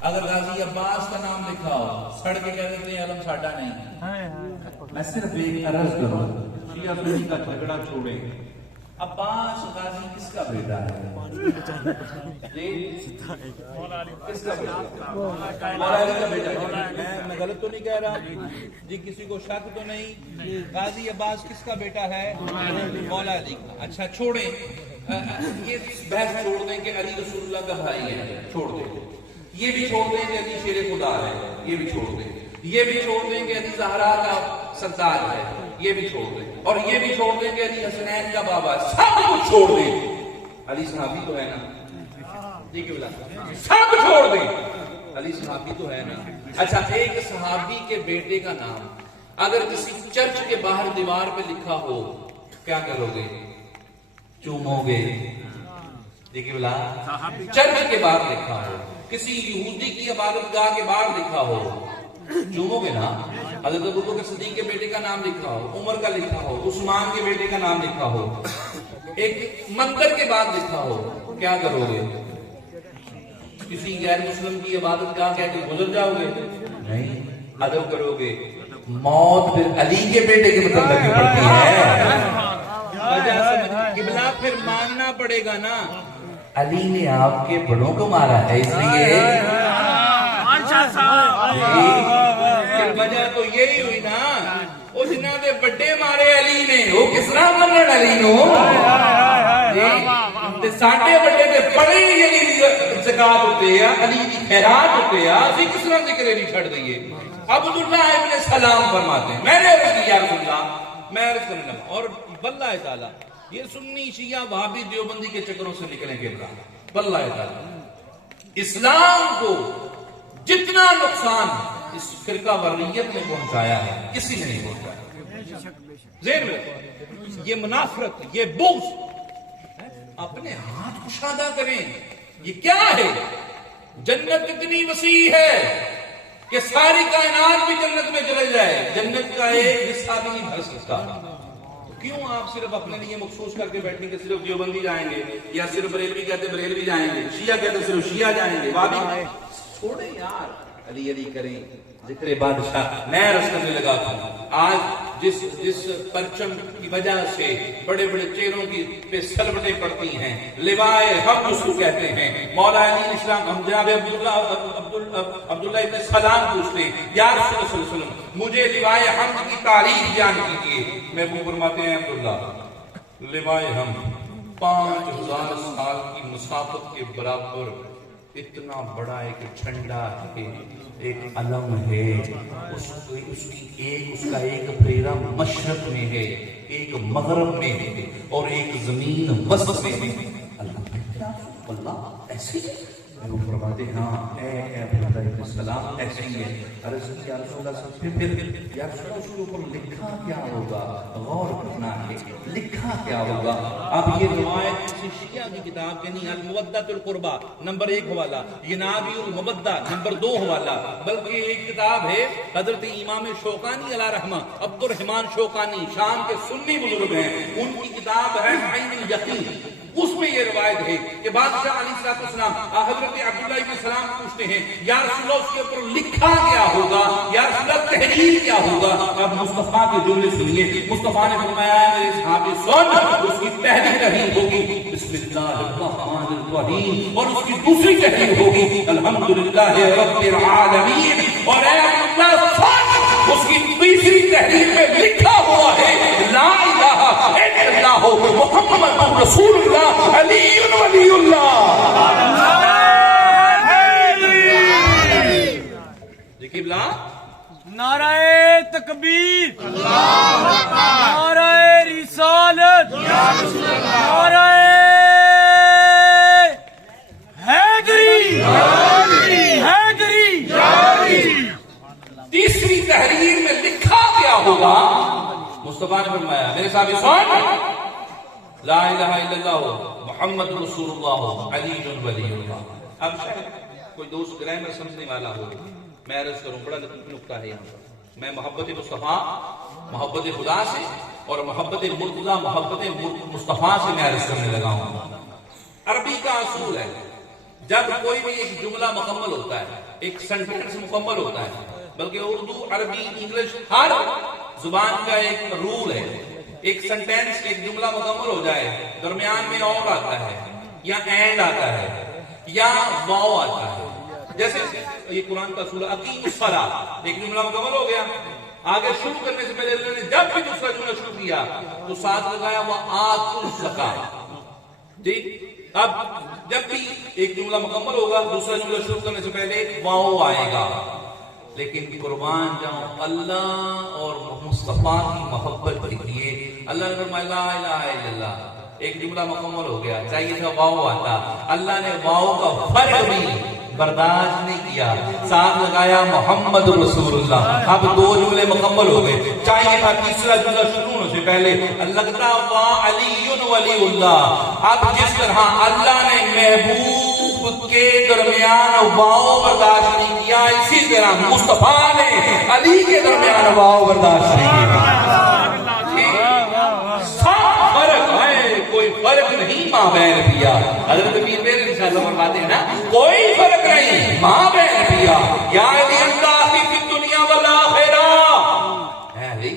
اگر غازی عباس کا نام لکھا ہو سڑ کے کہہ دیتے ہیں علم ساڈا نہیں. میں صرف ایک عرض کروں شیعہ سنی کا جھگڑا چھوڑے. عباس غازی کس کا بیٹا ہے؟ کس کا بیٹا؟ مولا علی کا بیٹا ہے. میں غلط تو نہیں کہہ رہا جی؟ کسی کو شک تو نہیں؟ غازی عباس کس کا بیٹا ہے؟ مولا علی کا. اچھا چھوڑیں یہ بحث چھوڑ دیں کہ علی رسول اللہ کا بھائی ہے، چھوڑ دیں. یہ بھی چھوڑ دیں کہ علی شیر خدا ہے، یہ بھی چھوڑ دیں. یہ بھی چھوڑ دیں کہ علی زہرا کا سردار ہے، یہ بھی چھوڑ دیں. اور یہ بھی چھوڑ دیں کہ علی حسنین کا بابا ہے. سب کچھ چھوڑ دیں. علی صحابی تو ہے نا جی؟ کہ بلا سب چھوڑ دیں. علی صحابی تو ہے نا. اچھا ایک صحابی کے بیٹے کا نام اگر کسی چرچ کے باہر دیوار پہ لکھا ہو کیا کرو گے؟ چومو گے جی؟ کہ بلا چرچ کے باہر لکھا ہو، کسی یہودی کی عبادت گاہ کے باہر لکھا ہو، چومو گے نا؟ حضرت ابوبکر صدیق کے بیٹے کا نام لکھا ہو، عمر کا لکھا ہو، عثمان کے بیٹے کا نام لکھا ہو، ایک مندر کے بعد لکھا ہو، کیا کرو گے؟ کسی غیر مسلم کی عبادت گاہ کہہ کے گزر جاؤ گے؟ نہیں، ادب کرو گے. موت پھر علی کے بیٹے کے مطلب لگی پڑتی ہے. قبلہ پھر ماننا پڑے گا نا. علی نے آپ کے بڑوں کو مارا ہے اس لیے وجہ تو یہی ہوئی نا. وہ جنہوں نے بڑے مارے علی نے وہ کس طرح منن علی نو؟ ساڈے بڑے تے بڑے ہی علی دی زکات ہوتے ہیں، علی دی خیرات ہوتے ہیں. اسی کس طرح ذکر علی چھڑ دئیے؟ عبداللہ ابن سلام فرماتے ہیں میں نے عرض کیا رسول اللہ، میں عرض کرنے لگا اور واللہ تعالیٰ یہ سنی شیعہ وہابی دیوبندی کے چکروں سے نکلیں گے. واللہ تعالیٰ اسلام کو جتنا نقصان اس فرقہ وریت نے پہنچایا ہے کسی نے نہیں پہنچایا. ذہن میں یہ منافرت، یہ بغض اپنے ہاتھ کشادہ کریں. یہ کیا ہے؟ جنت اتنی وسیع ہے کہ ساری کائنات بھی جنت میں چلے جائے، جنت کا ایک حصہ بھی نہیں بھر سکتا. کیوں آپ صرف اپنے لیے مخصوص کر کے بیٹھیں کہ صرف دیوبندی جائیں گے، یا صرف بریلوی کہتے بریلوی جائیں گے، شیعہ کہتے صرف شیعہ جائیں گے، وہابی چھوڑیں یار. علی علی کریں، ذکر بادشاہ. میں عرض کرنے لگا تھا آج جس پرچم کی وجہ سے بڑے بڑے چہروں کی پہ سلوٹیں پڑتی ہیں، لوائے حق اس کو کہتے ہیں. مولا علی اسلام ہم جناب عبداللہ ابن سلام پوچھتے ہیں یا رسول اللہ صلی اللہ علیہ وسلم مجھے لوائے حمد کی تاریخ بیان کیجیے. میں وہ فرماتے ہیں عبداللہ لوائے حمد 5000 سال کی مسافت کے برابر اتنا بڑا ایک جھنڈا ہے، ایک علم ہے. اس کا ایک پھیرا مشرق میں ہے، ایک مغرب میں ہے، اور ایک زمین وسط میں ہے. اللہ ایسی ہے. وہ فرماتے ہاں اے عبداللہ ابن سلام ایسی ہے. عرض کیا رسول اللہ صلی اللہ علیہ وسلم یا رسول اللہ اس کے اوپر لکھا کیا ہوگا؟ غور کرنا ہے لکھا کیا ہوگا. اب یہ روایت کسی شیعہ کی کتاب کے نہیں، المودۃ القربہ نمبر 1 حوالہ، ینابی المودہ نمبر 2 حوالہ، بلکہ ایک کتاب ہے حضرت امام شوکانی علیہ رحمہ، عبد الرحمن شوکانی شام کے سنی بزرگ ہیں، ان کی کتاب ہے عین الیقین. اس میں یہ روایت ہے کہ بادشاہ علیہ السلام حضرت عبداللہ ابن سلام پوچھتے ہیں یا رسول اللہ اس کے اوپر لکھا کیا ہوگا، یا رسول اللہ تحریر کیا ہوگا؟ اب مصطفیٰ کے جملے سنیے. مصطفیٰ نے فرمایا میرے صحابی سن، اس کی پہلی تحریر ہوگی بسم اللہ الرحمن الرحیم، اور اس کی دوسری تحریر ہوگی الحمدللہ رب العالمین، اور اے عبداللہ سن اس کی تیسری تحریر میں لکھا ہوا ہے لا الہ الا اللہ محمد رسول اللہ علی ولی اللہ. دیکھیے بلا نعرہ تکبیر، نعرہ رسالت، نعرہ حیدری، حیدری. تیسری تحریر میں لکھا کیا ہوگا؟ مصطفیٰ نے فرمایا میرے صاحب سن لا الہ الا اللہ محمد رسول اللہ علی ولی اللہ. اب شاید کوئی دوست گرامر سمجھنے والا ہو، میں عرض کروں بڑا نقطہ ہے یہاں پر. میں محبت مصطفیٰ، محبت خدا سے اور محبت مرتضیٰ، محبت مصطفیٰ سے میں عرض کرنے لگا ہوں. عربی کا اصول ہے جب کوئی بھی ایک جملہ مکمل ہوتا ہے، ایک سینٹینس مکمل ہوتا ہے، بلکہ اردو، عربی، انگلش ہر زبان کا ایک رول ہے، ایک سینٹینس، ایک جملہ مکمل ہو جائے، درمیان میں اور آتا ہے یا اینڈ آتا ہے یا واو آتا ہے، جیسے یہ قرآن کا سورہ اقیم الصلاۃ، ایک جملہ مکمل ہو گیا، آگے شروع کرنے سے پہلے اللہ نے جب بھی دوسرا جملہ شروع کیا تو ساتھ لگایا وآتوا الزکاۃ، ٹھیک؟ اب جب بھی ایک جملہ مکمل ہوگا دوسرا جملہ شروع کرنے سے پہلے واو آئے گا، لیکن قربان جاؤں اللہ اور مصطفیٰ کی محبت کے لیے اللہ نے فرمایا لا الہ الا اللہ، ایک جملہ مکمل ہو گیا، چاہیے تھا واو آتا، اللہ نے واو کا فرق بھی برداشت نہیں کیا، ساتھ لگایا محمد رسول اللہ، اب دو جملے مکمل ہو گئے، چاہیے تھا تیسرا جملہ شروع ہونے سے پہلے لگتا وا علی ولی اللہ، اب جس طرح اللہ نے محبوب کے درمیان واو برداشت نہیں کیا، اسی طرح مصطفیٰ نے علی کے درمیان واو برداشت نہیں کیا، کوئی فرق نہیں ماں بہن پیا، حضرت پیر میرے انشاءاللہ فرماتے ہیں نا، کوئی فرق نہیں ماں بہن پیا، یا علی اللہ فی الدنیا والآخرہ، اے علی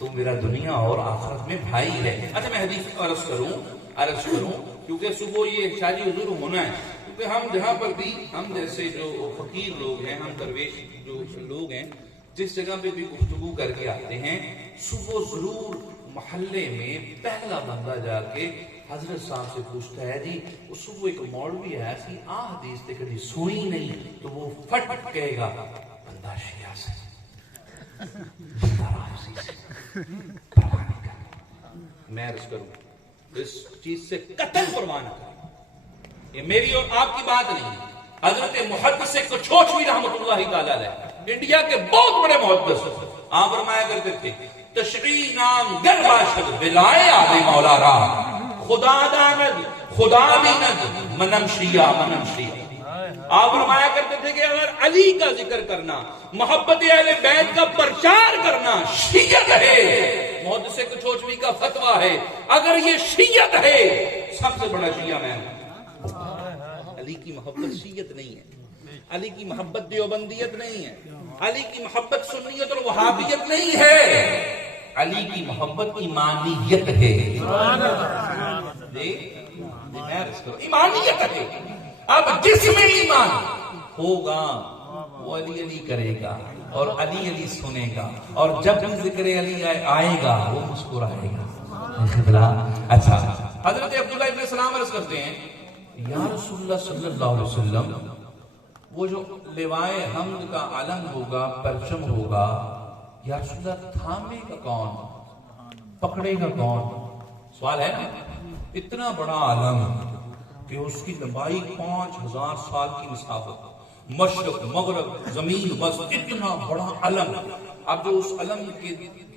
تو میرا دنیا اور آخرت میں بھائی ہے۔ اچھا میں حدیث عرض کروں کیونکہ صبح یہ شادی حضور ہونا ہے، کیونکہ ہم جہاں پر بھی ہم جیسے جو فقیر لوگ ہیں، ہم درویش جو لوگ ہیں، جس جگہ پہ بھی گفتگو کر کے آتے ہیں، صبح ضرور محلے میں پہلا بندہ جا کے حضرت صاحب سے پوچھتا ہے جی اس کو ایک مولوی ہے ایسی حدیث تے کبھی سنی نہیں، تو وہ فٹ کہے گا بندہ شیعہ سے، بندہ رافضی سے، پرواہ نہیں کرنا۔ میں عرض کروں اس چیز سے قطعاً پرواہ نہ کریں، یہ میری اور آپ کی بات نہیں، حضرت محدث کچھوچوی رحمۃ اللہ تعالی علیہ انڈیا کے بہت بڑے محدث آپ فرمایا کرتے تھے تشریح نام گر باشد بلائے آل مولا را، خدا داند خدا بیند منم شیعہ منم شیعہ۔ آپ فرمایا کرتے تھے کہ اگر علی کا ذکر کرنا، محبت اہل بیت کا پرچار کرنا شیعت ہے، محدث کچھوچوی کا فتویٰ ہے، اگر یہ شیعت ہے سب سے بڑا شیعہ میں ہوں۔ علی کی محبت شیعت نہیں ہے، علی کی محبت دیوبندیت نہیں ہے، علی کی محبت سنیت اور وہابیت نہیں ہے، علی کی محبت ایمانیت ہے، ایمانیت ہے۔ اب جس میں ایمان ہوگا وہ علی علی کرے گا اور علی علی سنے گا، اور جب بھی ذکر علی آئے گا وہ مسکرائے گا۔ اچھا حضرت عبداللہ ابن سلام عرض کرتے ہیں یا رسول اللہ صلی اللہ علیہ وسلم وہ جو لوائے حمد کا علم ہوگا، پرچم ہوگا، یا رسول اللہ تھامے گا کون، پکڑے گا کون؟ سوال ہے نا، اتنا بڑا علم کہ اس کی لمبائی 5000 سال کی مسافت، مشرق مغرب زمین بس، اتنا بڑا علم، اب جو اس علم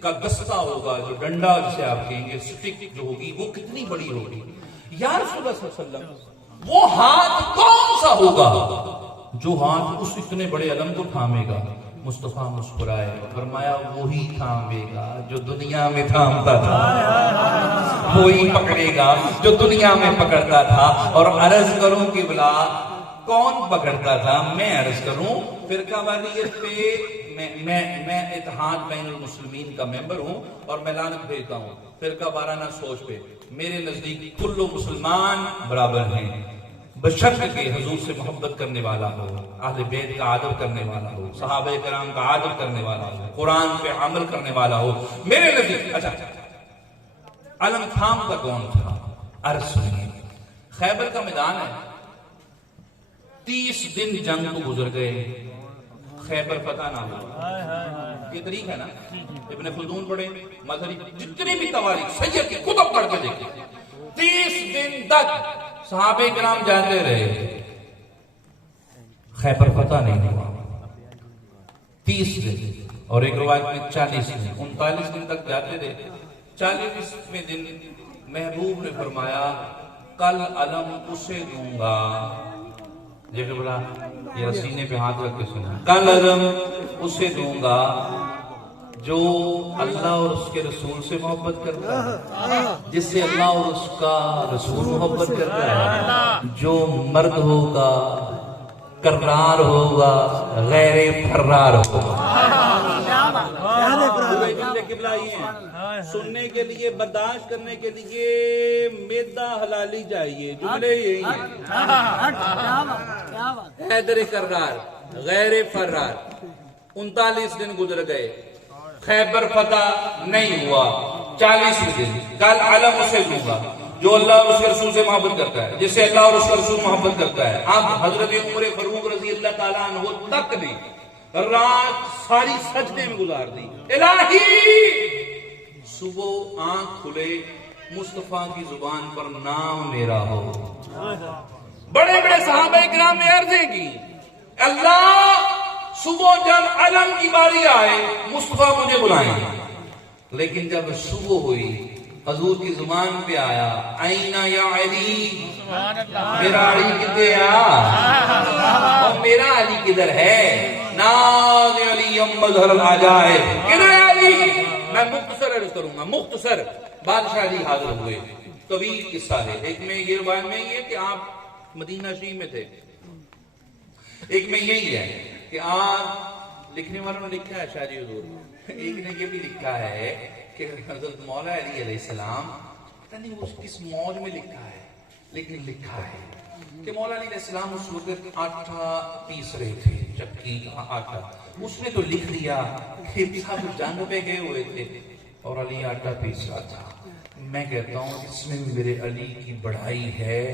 کا دستہ ہوگا، جو ڈنڈا جسے آپ کہیں گے، سٹک جو ہوگی، وہ کتنی بڑی ہوگی؟ یا رسول اللہ صلی اللہ علیہ وسلم وہ ہاتھ کون سا ہوگا جو ہاتھ اس اتنے بڑے علم کو تھامے گا؟ مصطفیٰ مسکرائے اور فرمایا وہی تھامے گا جو دنیا میں تھامتا تھا، وہی پکڑے گا جو دنیا میں پکڑتا تھا۔ اور عرض کروں کہ بلا کون پکڑتا تھا؟ میں عرض کروں فرقہ واریت پہ میں اتحاد بین المسلمین کا ممبر ہوں اور میں لعنت بھیجتا ہوں فرقہ وارانہ سوچ پہ۔ میرے نزدیک کل مسلمان برابر ہیں، بشرط کہ حضور سے محبت کرنے والا ہو، اہل بیت کا ادب کرنے والا ہو، صحابہ کرام کا ادب کرنے والا ہو، قرآن پہ عمل کرنے والا ہو۔ میرے نزدیک اچھا علم تھام کا کون تھا؟ عرض سنیے، خیبر کا میدان ہے، 30 دن جنگ کو گزر گئے، خیبر فتح نہ ہوا۔ یہ طریق ہے نا، ابن خلدون پڑھے، مظہری، جتنی بھی تواریخ سید کی کتب پڑھ کے دیکھیں، 30 دن تک صحابہ کرام جاتے رہے، خیبر فتح نہیں ہوا، 30 دن، اور ایک روایت میں 40 دن، 39 دن تک جاتے رہے۔ 40ویں دن محبوب نے فرمایا کل علم اسے دوں گا، جیسے بولا یہ سینے پہ ہاتھ رکھ کے سنا، کل علم اسے دوں گا جو اللہ اور اس کے رسول سے محبت کرتا ہے، جس سے اللہ اور اس کا رسول محبت کرتا ہے، جو مرد ہوگا کرار ہوگا غیر فرار ہوگا۔ پورے جملے قبلہ یہ ہیں، سننے کے لیے برداشت کرنے کے لیے میدا حلالی چاہیے، جملے یہی ہیں۔ حیدر کرار غیر فرار، 39 دن گزر گئے، خیبر فتح نہیں ہوا، 40 دن، کل علم اسے دوں گا جو اللہ اور اس کے رسول سے محبت کرتا ہے، جس سے اللہ اور اس کا رسول محبت کرتا ہے۔ اب حضرت عمر فاروق رضی اللہ تعالیٰ عنہ تک نے رات ساری سجدے میں گزار دی، الہی صبح آنکھ کھلے مصطفیٰ کی زبان پر نام میرا ہو۔ بڑے بڑے صحابہ کرام نے عرضیں کی، اللہ صبح جب علم کی باری آئے مصطفیٰ مجھے بلائیں، لیکن جب صبح ہوئی حضور کی زبان پہ آیا آئینہ یا علی، میرا علی کدھر اور میرا علی کدھر ہے؟ ناز علی مظہر العجائے، کدھر ہے علی؟ میں مختصر عرض کروں گا، مختصر۔ بادشاہ علی حاضر ہوئے، طویل قصہ ہے۔ ایک میں یہ روایت میں یہ کہ آپ مدینہ شریف میں تھے، ایک میں یہی ہے کہ آپ لکھنے والوں نے لکھا ہے شاہ جی حضور، ایک نے یہ بھی لکھا ہے کہ حضرت مولا علی علیہ السلام، پتہ نہیں وہ کس موج میں لکھا ہے لیکن لکھا ہے کہ مولا علی علیہ السلام اس وقت آٹا پیس رہے تھے، چکی آٹا، اس نے تو لکھ دیا کہ سب جنگ پہ گئے ہوئے تھے اور علی آٹا پیس رہا تھا۔ میں کہتا ہوں اس میں میرے علی کی بڑائی ہے،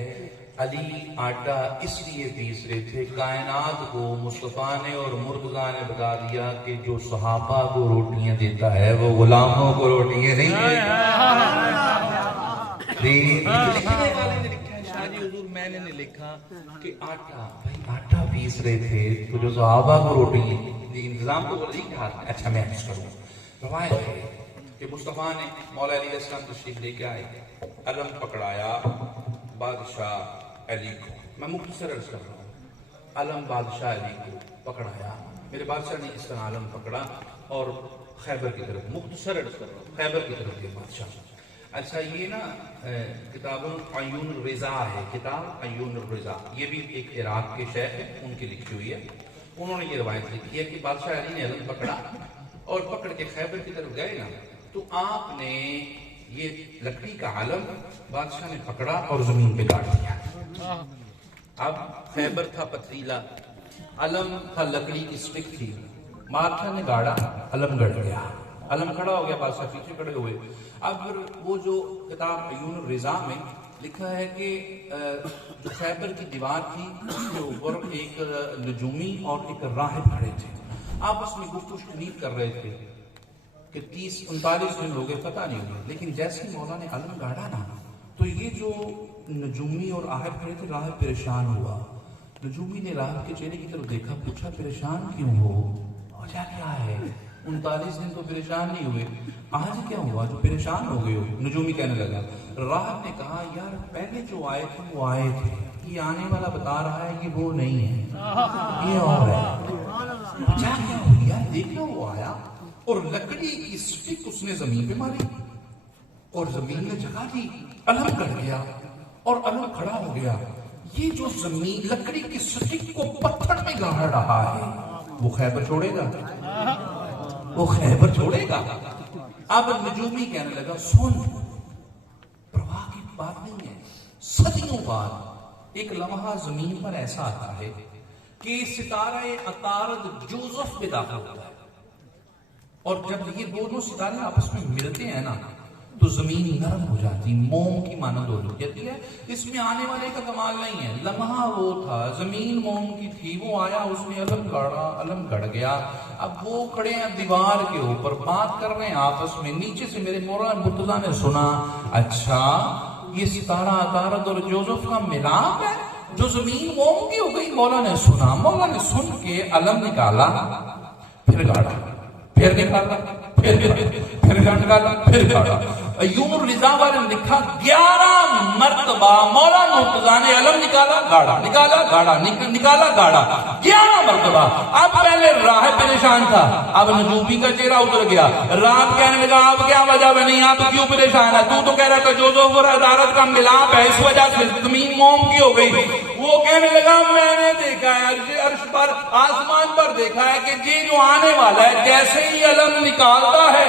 علی آٹا اس لیے پیس رہے تھے، کائنات کو مصطفیٰ نے اور مرتضیٰ نے بتا دیا کہ جو صحابہ کو روٹیاں دیتا ہے وہ غلاموں کو روٹیاں نہیں لکھنے والے نے لکھا ہے شاہ جی حضور، میں نے لکھا کہ آٹا، بھائی آٹا پیس رہے تھے تو جو صحابہ کو روٹی انتظام تو وہ لکھا۔ اچھا میں عرض کروں، روایت ہے کہ مصطفیٰ نے مولا علی علیہ السلام تشریف لے کے آئے، علم پکڑایا بادشاہ علی کو، میں مختصر عرض کر رہا ہوں، علم بادشاہ علی کو پکڑایا، میرے بادشاہ نے اس طرح علم پکڑا اور خیبر کی طرف، مختصر عرض کر رہا ہوں، خیبر کی طرف کے بادشاہ۔ اچھا یہ نا کتاب عیون الرضا ہے، کتاب عیون الرضا، یہ بھی ایک عراق کے شیخ ہے، ان کی لکھی ہوئی ہے، انہوں نے یہ روایت لکھی ہے کہ بادشاہ علی نے علم پکڑا اور پکڑ کے خیبر کی طرف گئے نا، تو آپ نے یہ لکڑی کا علم بادشاہ نے پکڑا اور زمین پہ کاٹ دیا۔ اب خیبر تھا پتھریلا، علم تھا لکڑی کی سٹک تھی، بادشاہ نے گاڑا، علم گڑ گیا، علم کھڑا ہو گیا، بادشاہ پیچھے کھڑے ہوئے۔ اب وہ جو کتاب عیون الرضا میں لکھا ہے کہ جو خیبر کی دیوار تھی اس کے اوپر ایک نجومی اور ایک راہب کھڑے تھے، آپس میں گفتگو شنید کر رہے تھے کہ 30-39 دن ہو گئے پتہ نہیں ہوئے، لیکن جیسے مولا نے علم گاڑا نا تو یہ جو نجومی اور راہب کھڑے تھے، راہب پریشان ہوا، نجومی نے راہب کے چہرے کی طرف دیکھا، پوچھا پریشان کیوں ہو؟ وجہ کیا ہے؟ 39 دن تو پریشان نہیں ہوئے، آج کیا ہوا جو پریشان ہو گئے ہو؟ نجومی کہنے لگا، راہب نے کہا یار پہلے جو آئے تھے وہ آئے تھے، یہ آنے والا بتا رہا ہے کہ وہ نہیں ہے، یہ اور ہے، وجہ کیا ہوئی یار؟ دیکھنا وہ آیا اور لکڑی کی سٹک اس نے زمین پہ ماری اور زمین نے جگہ دی، علم کٹ گیا اور علم کھڑا ہو گیا۔ یہ جو زمین لکڑی کی سٹک کو پتھر میں گاڑ رہا ہے وہ خیبر چھوڑے گا؟ وہ خیبر چھوڑے گا؟ اب نجومی کہنے لگا سن، پرواہ کی بات نہیں ہے، صدیوں بعد ایک لمحہ زمین پر ایسا آتا ہے کہ ستارہ عطارد جوزف میں داخل ہوتا ہے، اور جب یہ دونوں ستارے آپس میں ملتے ہیں نا تو زمین نرم ہو جاتی، موم کی مانند ہو جاتی ہے۔ اس میں آنے والے کا کمال نہیں ہے، لمحہ وہ تھا، زمین موم کی تھی، وہ آیا، اس نے علم گاڑا، علم گڑ گیا۔ اب وہ کھڑے ہیں دیوار کے اوپر بات کر رہے ہیں آپس میں، نیچے سے میرے مولانا مرتضیٰ نے سنا، اچھا یہ ستارہ عطارد اور جوزف کا ملاپ ہے جو زمین موم کی ہو گئی۔ مولا نے سنا، مولا نے سن کے علم نکالا، پھر گاڑا، پھر نکالا، پھر نکالا، پھر گاڑا، ایوب الرضا والے نے لکھا 11 مرتبہ مولا مرتضیٰ نے علم نکالا گاڑا، نکالا گاڑا، نکالا گاڑا، 11 مرتبہ۔ اب پہلے راہ پریشان تھا، اب نجومی کا چہرہ اتر گیا، رات کہنے لگا اب کیا وجہ ہے، نہیں آپ کیوں پریشان ہے، تو کہہ رہا تھا جو عدالت کا ملاپ ہے اس وجہ سے زمین موم کی ہو گئی۔ وہ کہنے لگا میں نے دیکھا ہے عرش پر آسمان پر دیکھا ہے کہ جی جو آنے والا ہے جیسے ہی علم نکالتا ہے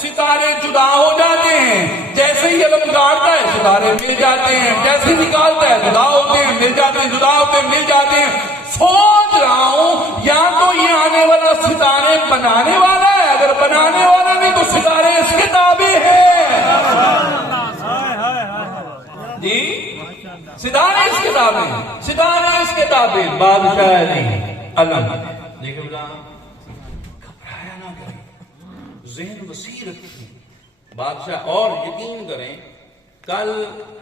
ستارے جدا ہو جاتے ہیں، جیسے ہی علم گاڑتا ہے ستارے مل جاتے ہیں، جیسے نکالتا ہے جدا ہوتے ہیں، مل جاتے ہیں، جدا ہوتے ہیں، مل جاتے ہیں۔ سوچ رہا ہوں یا تو یہ آنے والا ستارے بنانے والا ہے، اگر بنانے والا نہیں تو ستارے اس کے تابع ہیں۔ جی ستارے اس کتاب ہیں، ستارے اس کتاب ہیں۔ بادشاہ علی علم دیکھیں بلا گھبرایا نہ کریں، ذہن وسیع رکھیں بادشاہ، اور یقین کریں کل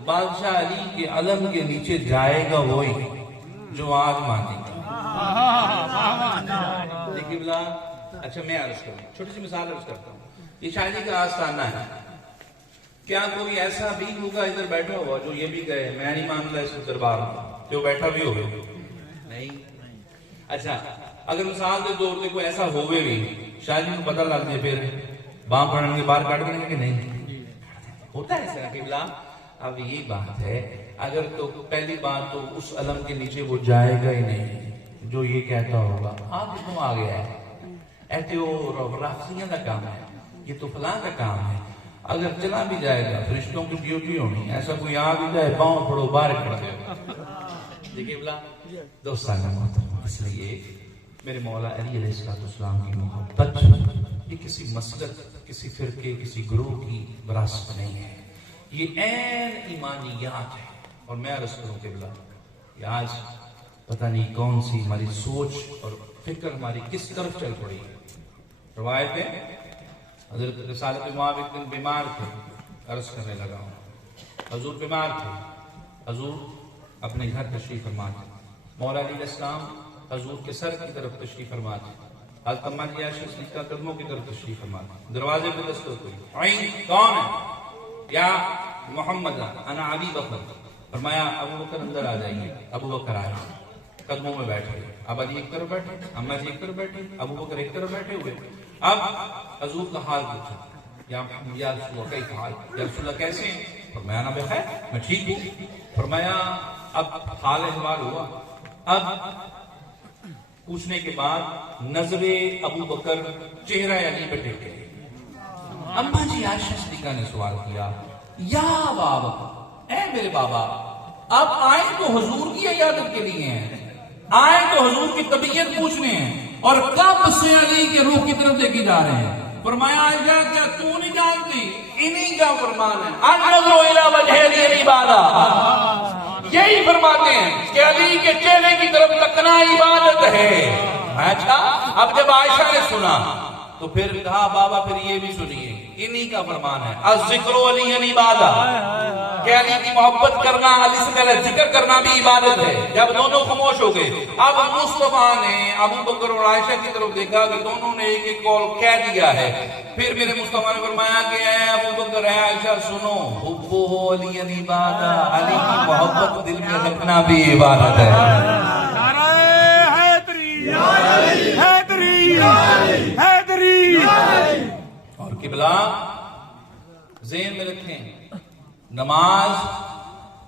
بادشاہ علی کے علم کے نیچے جائے گا وہی جو آج مانے گا۔ دیکھیں بلا اچھا میں عرض کروں، چھوٹی سی مثال عرض کرتا ہوں۔ یہ شاعری کا آستانہ ہے، کیا کوئی ایسا بھی ہوگا ادھر بیٹھا ہوا جو یہ بھی کہے میں نہیں مانتا اس دربار میں، جو بیٹھا بھی ہوگا؟ نہیں۔ اچھا اگر مثال دے طور پہ کوئی ایسا ہوئے بھی شاید کو پتہ لگ جائے پھر بام پڑھنے کے باہر کاٹ دیں گے کہ نہیں؟ ہوتا ہے ایسا کہ بلا اب یہ بات ہے، اگر تو پہلی بات تو اس علم کے نیچے وہ جائے گا ہی نہیں جو یہ کہتا ہوگا آپ کیوں آ گیا ہے، رافضیاں کا کام ہے، یہ تو فلاں کا کام ہے۔ اگر چلا بھی جائے گا فرشتوں کی ڈیوٹی ہونی، ایسا کوئی آ بھی جائے پاؤں پڑو باہر پڑ گئے۔ دیکھیے بلا دوستانہ محترم، اس لیے میرے مولا علی علیہ السلام کی محبت یہ کسی مسلک، کسی فرقے، کسی گروہ کی وراثت نہیں ہے، یہ عین ایمانیات ہے۔ اور میں عرض کروں کہ بلا کہ آج پتہ نہیں کون سی ہماری سوچ اور فکر ہماری کس طرف چل پڑی ہے۔ روایت ہے حضرت رسالت امام ایک دن بیمار تھے، عرض کرنے لگا ہوں حضور بیمار تھے، حضور اپنے گھر تشریف فرما تھے، مولا علیہ السلام حضور کے سر کی طرف تشریف فرما تھے، حضرت عمر کی عائشہ صدیقہ قدموں کی طرف تشریف فرما تھے، دروازے پہ دستک ہوئی، عین کون ہے؟ یا محمد انا ابی بکر، فرمایا ابو بکر اندر آ جائیے۔ ابو بکر آئے، قدموں میں بیٹھ گئے، اب علی ایک طرف بیٹھے، اما جی ایک طرف بیٹھے، ابو بکر ایک طرف بیٹھے ہوئے۔ اب حضور کا حال پوچھا، یا رسول اللہ کیسا حال، یا رسول اللہ کیسے ہیں؟ فرمایا نا بخیر میں ٹھیک ہوں۔ فرمایا اب حال احوال ہوا، اب پوچھنے کے بعد نظر ابو بکر چہرہ علی پہ ٹیکے، اما جی عائشہ صدیقہ نے سوال کیا، یا بابا اے میرے بابا آپ آئیں تو حضور کی عیادت کے لیے ہیں، آئیں تو حضور کی طبیعت پوچھنے ہیں، اور کب سے علی کے روح کی طرف لے کے جا رہے ہیں؟ فرمایا عائشہ کیا تو نہیں جانتی انہی کا فرمان ہے، النظر الی وجہ علی عبادہ، یہی فرماتے ہیں کہ علی کے چہرے کی طرف تکنا عبادت ہے۔ اچھا اب جب عائشہ نے سنا تو پھر کہا بابا پھر یہ بھی سنیے، انہی کا فرمان ہے الذکر علی عبادہ، کہ علی کی محبت کرنا، علی سے پہلے ذکر کرنا بھی عبادت ہے۔ جب دونوں خاموش ہو گئے اب مصطفیٰ نے ابو بکر اور عائشہ کی طرف دیکھا کہ دونوں نے ایک ایک قول کہہ دیا ہے، پھر میرے مصطفیٰ نے فرمایا کہ اے ابو بکر اے عائشہ سنو، حبہ علی عبادہ، علی کی محبت دل میں رکھنا بھی عبادت ہے۔ اور قبلہ ذہن میں رکھیں نماز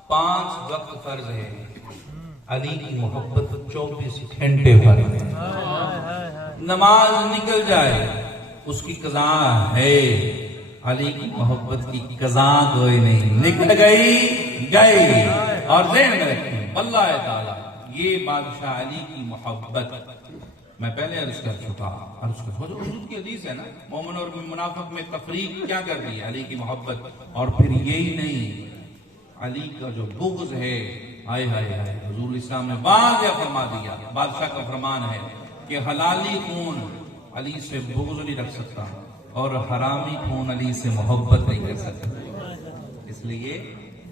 5 وقت فرض ہے، علی کی محبت 24 گھنٹے فرض ہے۔ نماز نکل جائے اس کی قضا ہے، علی کی محبت کی قضا کوئی نہیں، نکل گئی گئی۔ اور ذہن میں رکھیں اللہ تعالیٰ یہ بادشاہ علی کی محبت میں پہلے عرض کر چکا، حضور کی حدیث ہے نا، مومن اور منافق میں تفریق کیا کر دی ہے؟ علی کی محبت۔ اور پھر یہی نہیں، علی کا جو بغض ہے، آئے ہائے ہائے، حضور اسلام نے واضح فرما دیا، بادشاہ کا فرمان ہے کہ حلالی خون علی سے بغض نہیں رکھ سکتا اور حرامی خون علی سے محبت نہیں کر سکتا۔ اس لیے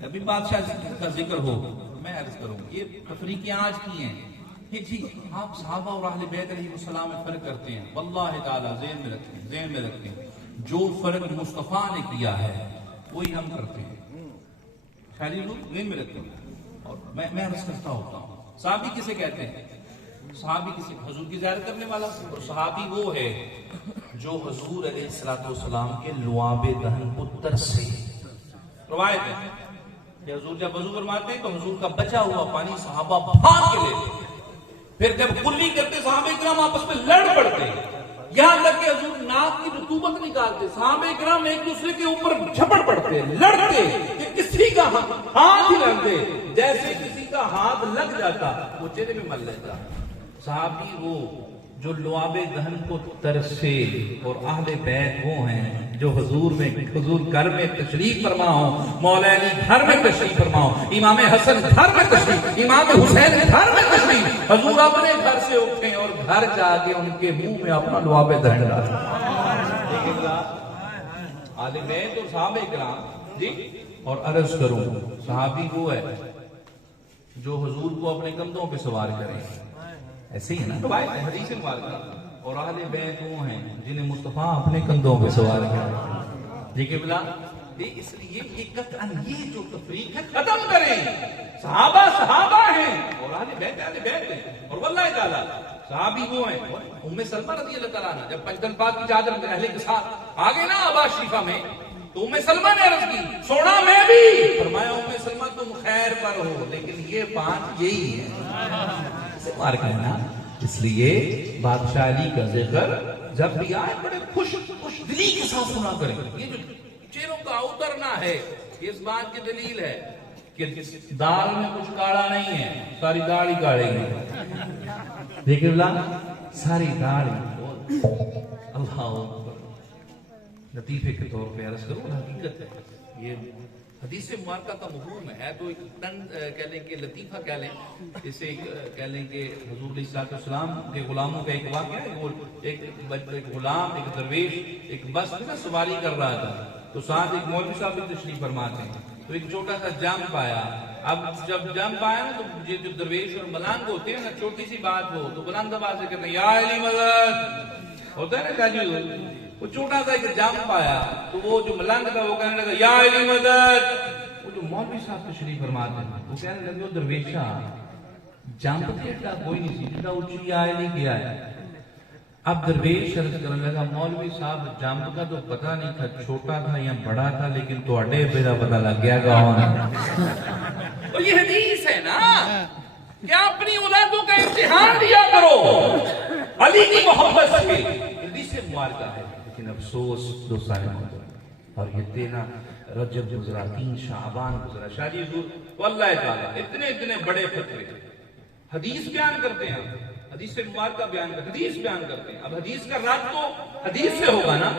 ابھی بادشاہ کا ذکر ہو میں عرض کروں یہ تفریقیں آج کی ہیں، جی آپ صحابہ اور اہل بیت علیہ السلام میں فرق کرتے ہیں، واللہ تعالیٰ ذہن میں رکھیں جو فرق مصطفیٰ نے کیا ہے وہی ہم کرتے ہیں. خیری لوگ ذہن میں رکھتے ہیں. اور میں عرض کرتا ہوتا ہوں صحابی کسے کہتے ہیں؟ صحابی کسی حضور کی زیارت کرنے والا. اور صحابی وہ ہے جو حضور علیہ الصلوۃ والسلام کے لعاب دہن پتر سے. روایت ہے کہ حضور جب وضو فرماتے ہیں تو حضور کا بچا ہوا پانی صحابہ بھاگ کے لیتے. پھر جب کلی کرتے صحابہ کرام آپس میں لڑ پڑتے. یہاں تک کہ حضور ناک کی رطوبت نکالتے. صحابہ کرام ایک دوسرے کے اوپر جھپٹ پڑتے, لڑتے کہ کسی کا ہاتھ ہلاتے. جیسے کسی کا ہاتھ لگ جاتا وہ چہرے میں مل لیتا. صحابی وہ جو لعاب دہن کو ترسے. اور اہل بیت وہ ہیں جو حضور گھر میں تشریف فرما ہو, مولا علی گھر میں تشریف فرما ہو, امام حسن گھر میں تشریف, امام حسین گھر میں تشریف, حضور اپنے گھر سے اٹھیں اور گھر جا کے ان کے منہ میں اپنا لعاب دہن ڈالیں. اہل بیت اور صحابہ کرام جی. اور عرض کروں صحابی وہ ہے جو حضور کو اپنے کندھوں پہ سوار کریں. ایسے ہی ہے نا روایت ہے حدیث مبارکہ. اور اہل بیت وہ ہیں جنہیں مصطفیٰ اپنے کندھوں پہ سوار کریں. دیکھیں بلا اس لیے یہ جو تفریق ہے ختم کریں. صحابہ ہیں اور اہل بیت ہیں. اور واللہ تعالی صحابی وہ ہیں. ام سلمہ رضی اللہ تعالیٰ عنہ جب پنجتن پاک کی چادر اہل کے ساتھ آگے نا آبا شریفہ میں, تو ام سلمہ نے عرض کی سونا میں بھی. فرمایا ام سلمہ تم خیر پر ہو لیکن یہ بات یہی ہے مار کہنا. اس لیے بادشاہ علی کا ذکر جب بھی آئے بڑے خوش دلی کے ساتھ سنا کریں. یہ جو چہروں کا اترنا ہے اس بات کی دلیل ہے کہ دال میں کچھ کاڑا نہیں ہے, ساری دال ہی کاڑے گی. دیکھیں بلا ساری دال اللہ لطیفے کے طور پہ عرض کروں حقیقت ہے. یہ حدیث مبارکہ کا مفہوم ہے تو ایک کہہ لیں کہ لطیفہ کہہ لیں, اسے کہہ لیں کہ حضور علیہ الصلوۃ والسلام کے غلاموں کا ایک واقعہ ہے. ایک غلام ایک درویش ایک بس میں سواری کر رہا تھا تو ساتھ ایک مولوی صاحب بھی تشریف فرماتے ہیں. تو ایک چھوٹا سا جمپ آیا. اب جب جمپ آیا نا تو یہ جو درویش اور ملنگ ہوتے ہیں نا, چھوٹی سی بات ہو تو بلند آواز سے کہتے ہیں یا علی مدد ہوتا ہے نا جی. وہ چھوٹا سا ایک جمپ آیا تو وہ جو ملنگ تھا وہ کہنے لگا یا علی مدد. وہ جو مولوی صاحب تشریف فرماتے ہیں وہ کہنے لگے وہ درویشا جمپ کیتا کوئی نہیں سی جتا اچھی یا علی کیا ہے. اب درویش عرض کرنے لگا مولوی صاحب جمپ کا تو پتہ نہیں تھا چھوٹا تھا یا بڑا تھا لیکن تو اڈے میرا پتہ لگ گیا گاؤں. اور یہ حدیث ہے نا کہ اپنی اولادوں کا امتحان دیا کرو علی کی محبت سے. حدیث مبارکہ ہے. لیکن افسوس دوستان اور یہ 13 رجب گزرا, 3 شعبان گزرا. شاہ جی حضور واللہ تعالی اتنے بڑے فتوے حدیث بیان کرتے ہیں, حدیث مبارکہ بیان کرتے ہیں, حدیث بیان کرتے ہیں. اب حدیث کا رد تو حدیث سے ہوگا نا.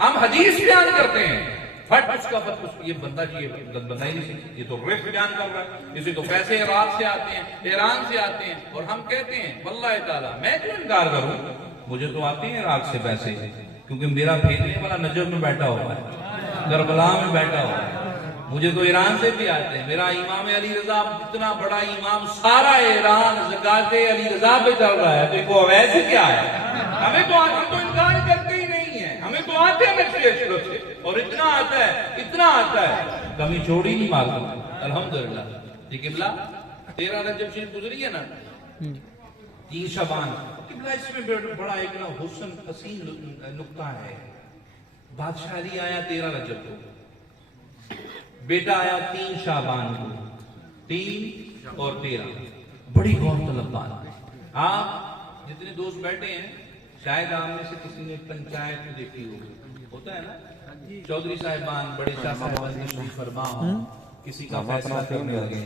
ہم حدیث بیان کرتے ہیں فٹ اس کا فٹ یہ بندہ جی بندہ ہی نہیں, یہ تو ریف بیان کر رہا ہے, اسے تو پیسے عراق سے آتے ہیں ایران سے آتے ہیں. اور ہم کہتے ہیں واللہ تعالی میں کیوں انکار کروں, مجھے تو آتے ہیں عراق سے پیسے کیونکہ میرا بھیجنے والا نجف میں بیٹھا ہوا ہے, کربلا میں بیٹھا ہوا ہے. مجھے تو ایران سے بھی آتے ہیں. میرا امام علی رضا اتنا بڑا امام, سارا ایران زکات علی رضا پہ چل رہا ہے, تو کو ویسے کیا ہے. ہمیں تو انکار کرتے ہی نہیں ہے, ہمیں تو آتے ہیں نقشے اشرف سے اور اتنا آتا ہے کمی چھوڑی نہیں معلوم. الحمدللہ. یہ قبلہ 13 رجب شریف گزری ہے نا, 3 شعبان. قبلہ اس میں بڑا ایک نا حسن حسین نقطہ ہے. بادشاہ علی آیا 13 رجب کو, بیٹا آیا 3 شعبان کو, 3 اور 13 بڑی غور طلب بات. آپ جتنے دوست بیٹھے ہیں شاید آپ میں سے کسی نے پنچایت میں دیکھی ہوگی, ہوتا ہے نا چودھری صاحبان بڑے شاہ صاحبان تشریف فرما ہوں, کسی کا فیصلہ کرنے لگے.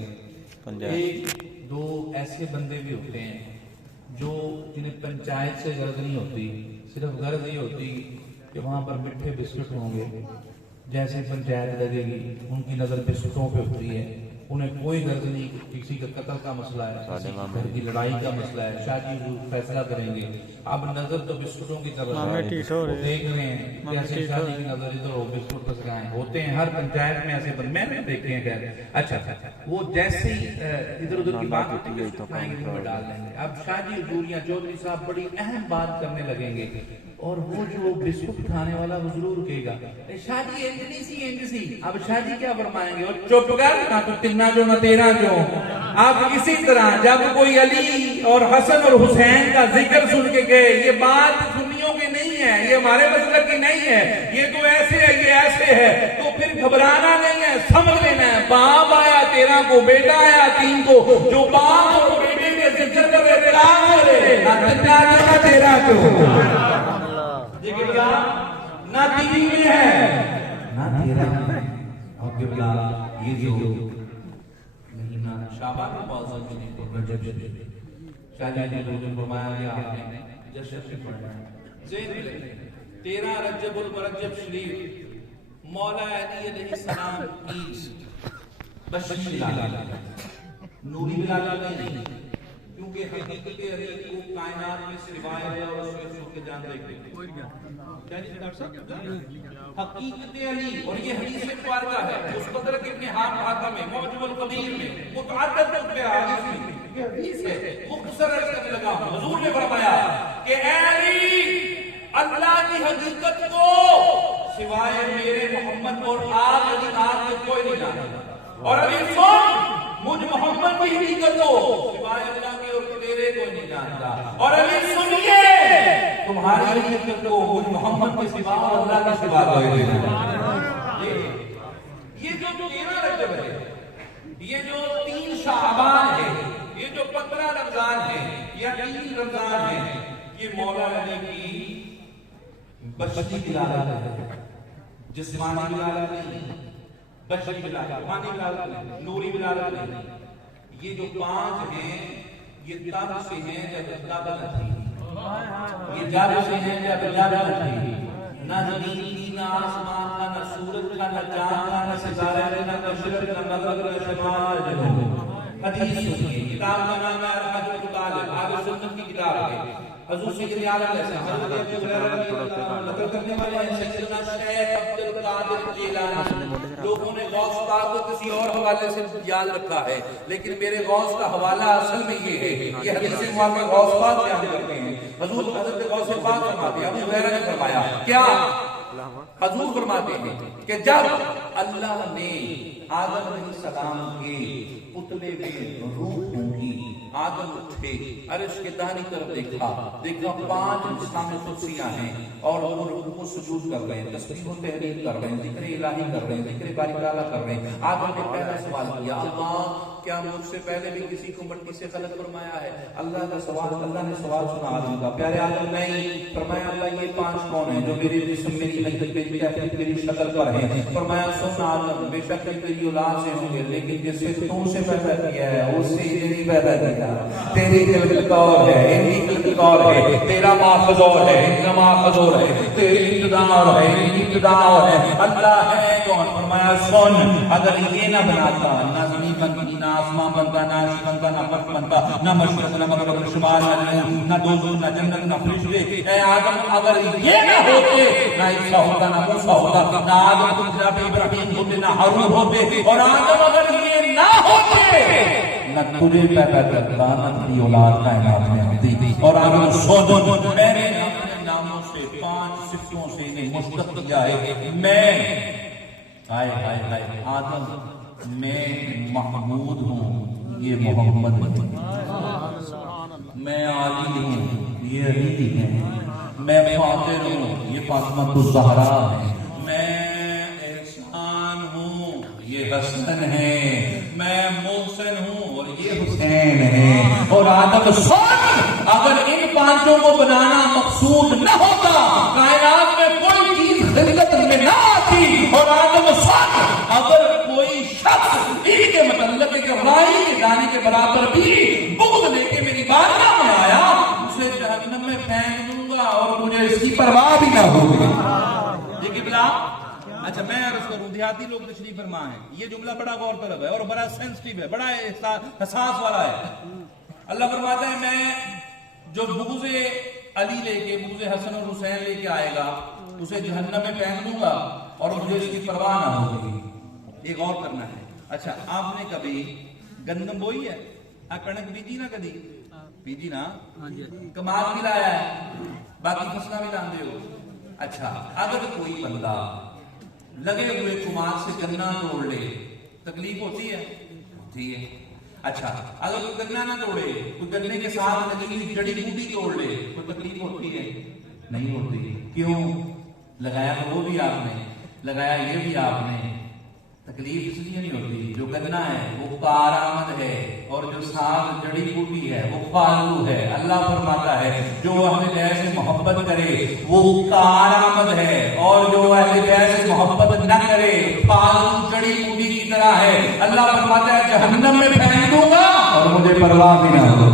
1-2 ایسے بندے بھی ہوتے ہیں جو جنہیں پنچایت سے غرض نہیں ہوتی, صرف غرض یہ ہوتی کہ وہاں پر میٹھے بسکٹ ہوں گے. جیسے پنچایت لگے گی ان کی نظر بسکٹوں پہ ہوتی ہے, انہیں کوئی غرض نہیں کہ کسی کا قتل کا مسئلہ ہے, کسی گھر کی لڑائی کا مسئلہ ہے. شاہ جی فیصلہ کریں گے. اب نظر تو بسکٹوں کی طرف ہے, دیکھ رہے ہیں کیسے شاہ جی کی نظر ادھر ہو, بسکٹ پس گئے ہوتے ہیں. ہر پنچایت میں ایسے میں نے دیکھے ہیں. کہتے اچھا وہ جیسے ہی ادھر ادھر کی بات ہوتی ہے ڈال لیں گے. اب شاہ جی حضور یا چودھری صاحب بڑی اہم بات کرنے لگیں گے اور وہ جو بسکٹ کھانے والا وہ ضرور کہے گا شادی انجنی سی انج سی، اب شادی کیا فرمائیں گے؟ اور چپ کر، نہ تو تنا جو نہ تیرا جو۔ اب اسی طرح جب کوئی علی اور حسن اور حسین کا ذکر سن کے گئے، یہ بات سنیوں کی نہیں ہے، یہ ہمارے مسلک کی نہیں ہے، یہ تو ایسے ہے، یہ ایسے ہے، تو پھر گھبرانا نہیں ہے، سمجھ لینا ہے باپ آیا 13 کو، بیٹا آیا 3 کو، جو باپ اور بیٹے کے ذکر پر اعتراض کرے نہ تنا جو نہ تیرا جو، نہ تیری میں ہے نہ تیرا میں۔ اور قبلہ یہ جو مہینہ شعبان المعظم میں تو رجب شریف شاہ جی نے جو فرمایا گیا آپ نے جشن سے پڑھنا ہے ذہن میں لکھیں 13 رجب المرجب شریف مولا علی علیہ السلام کی بشش لالہ نوری لالہ نہیں، کیونکہ حقیقت علی کو کائنات میں سے روایت ہے اور اس کے سن کے جان دیکھتے حقیقت علی، اور یہ حدیث مبارکہ ہے مستدرک ابن حاتم میں معجم القدیر میں متعدد نقطے حدیث میں یہ حدیث ہے، مختصر عرض کرنے لگا ہوں۔ حضور نے فرمایا کہ اے علی، اللہ کی حقیقت کو سوائے میرے محمد اور آپ علی آپ میں کوئی نہیں جانتا، اور علی سن مجھ محمد کی حقیقت کو سوائے اللہ کے اور تیرے کوئی نہیں جانتا، اور علی سنیے تمہاری حقیقت کو مجھ محمد کے سوا اور اللہ کے سوا کوئی نہیں جانتا۔ یہ جو 13 رجب ہے، یہ جو 3 شعبان ہے، یہ جو 15 رمضان ہے یا 3 رمضان ہے، یہ مولا علی کی بشری کی لالہ ہے، جسمانی لالہ نہیں، بشری کی لالہ، روحانی لالہ نہیں، نوری لالہ نہیں۔ یہ جو 5 ہیں یہ تب سے ہیں جب تب نہ تھی، یہ جب سے ہیں جب جب نہ تھی، نہ زمین تھی، نہ آسمان تھا، نہ سورج تھا، نہ چاند تھا، نہ ستارے تھے، نہ مشرق نہ مغرب نہ شمال جنوب۔ حدیث سنیے، کتاب کا نام ہے الحج المطالب، آل سنت کی کتاب ہے۔ حضور سید عالم علیہ السلام حضرت ابو ہریرہ رضی اللہ عنہ نقل کرنے والے ہیں سیدنا شیخ عبد القادر جیلانی، لوگوں نے غوث پاک کو کسی اور حوالے سے یاد رکھا ہے، لیکن میرے غوث کا حوالہ اصل میں یہ ہے، یہ حدیث مبارکہ غوث پاک بیان کرتے ہیں۔ حضور حضرت غوث پاک فرماتے ہیں، ابو ہریرہ نے فرمایا کیا؟ حضور فرماتے ہیں کہ جب اللہ نے آدم علیہ السلام کے پتلے میں روح ہونگی، آدم اٹھے، عرش کے دانی طرف دیکھا، 5 انسان قدسیاں ہیں اور وہ رکوع کو سجود کر رہے ہیں، تسبیح و تحلیل کر رہے ہیں، ذکر الہی کر رہے ہیں، ذکر باری تعالیٰ کر رہے ہیں۔ آدم نے پہلا سوال کیا، اللہ کیا مجھ سے پہلے بھی کسی کو مٹی سے خلق فرمایا ہے؟ اللہ کا سوال، اللہ نے سوال سنا آدم کا، پیارے آدم نہیں، فرمایا اللہ یہ 5 کون ہیں جو میرے جسم میری حیثیت میری کیفیت میری شکل پر ہیں؟ فرمایا سن آدم، بے شک تیری اولاد سے ہوں گے، لیکن جس سے تو سے پیدا کیا ہے اس سے یہ نہیں پیدا کیا، تیری خلقت اور ہے، ان کی خلقت اور ہے، تیرا ماخذ اور ہے، ان کا ماخذ اور ہے، تیری ابتدا اور ہے، ان کی ابتدا اور ہے۔ اللہ ہے کون؟ فرمایا سن، اگر یہ نہ بناتا نہ زمین بنتی، نہ آسمان بنتا، نہ عرش بنتا، نہ برف بنتا، نہ مشرق نہ مغرب نہ شمال نہ جنوب، نہ دوزخ نہ جنت نہ فرشتے۔ اے آدم اگر یہ نہ ہوتے، نہ عیسیٰ ہوتا، نہ موسیٰ ہوتا، نہ آدم کو خلاف ابراہیم ہوتے، نہ ہارون ہوتے، اور آدم اگر یہ نہ ہوتے نہ تجھے پیدا کرتا، نہ تیری اولاد کائنات میں ہوتی۔ اور آدم سن، میں نے اپنے ناموں سے 5 صفتوں سے انہیں مشتق کیا ہے، میں ہائے ہائے ہائے آدم میں محمود ہوں، یہ محمد ہے، میں عالی ہوں، یہ علی ہے، میں فاطر ہوں، یہ فاطمہ الزہرا ہے، میں احسان ہوں، یہ حسن ہے، میں محسن ہوں اور یہ حسین ہے۔ اور آدم سن، اگر ان 5 کو بنانا مقصود نہ ہوتا، کائنات میں کوئی چیز خلقت میں نہ آتی۔ اور آدم سن، اگر کوئی شخص ان کے متعلق کے رائی کے دانے کے برابر بھی بغض لے کے میری بارگاہ میں آیا، اسے جہنم میں پھینک دوں گا اور مجھے اس کی پرواہ بھی نہ ہوگی۔ دیکھیں بلا، اچھا میں عرض کروں، دیہاتی لوگ تشریف فرما ہیں، یہ جملہ بڑا غور طلب ہے اور بڑا سینسٹیو ہے، بڑا حساس والا ہے۔ اللہ فرماتا ہے میں جو بغض علی لے کے، بغض حسن اور حسین لے کے آئے گا اسے جہنم میں پھینک دوں گا اور مجھے اس کی پرواہ نہ ہوگی۔ یہ غور کرنا ہے۔ اچھا آپ نے کبھی گندم بوئی ہے؟ کنک بیجی نا، کبھی بیجی نا، کمال بھی لایا ہے، باقی فصلہ بھی لاندے ہو. اچھا اگر کوئی بندہ لگے ہوئے کمار سے گنا توڑ لے تکلیف ہوتی ہے؟ ہوتی ہے. اچھا اگر کوئی گنا نہ توڑے, کوئی گنے کے ساتھ لگی ہوئی جڑی بوٹی توڑ لے, کوئی تکلیف ہوتی ہے؟ نہیں ہوتی. کیوں؟ لگایا وہ بھی آپ نے, لگایا یہ بھی آپ نے. تکلیف اس لیے نہیں ہوتی, جو گنا ہے وہ کارآمد ہے, اور جو ساتھ جڑی بوٹی ہے وہ فالتو ہے. اللہ فرماتا ہے جو اہل بیت سے محبت کرے وہ کارآمد ہے, اور جو اہل بیت سے محبت نہ کرے فالتو جڑی بوٹی کی طرح ہے. اللہ فرماتا ہے جہنم میں پھینک دوں گا اور مجھے پرواہ بھی نہ ہو.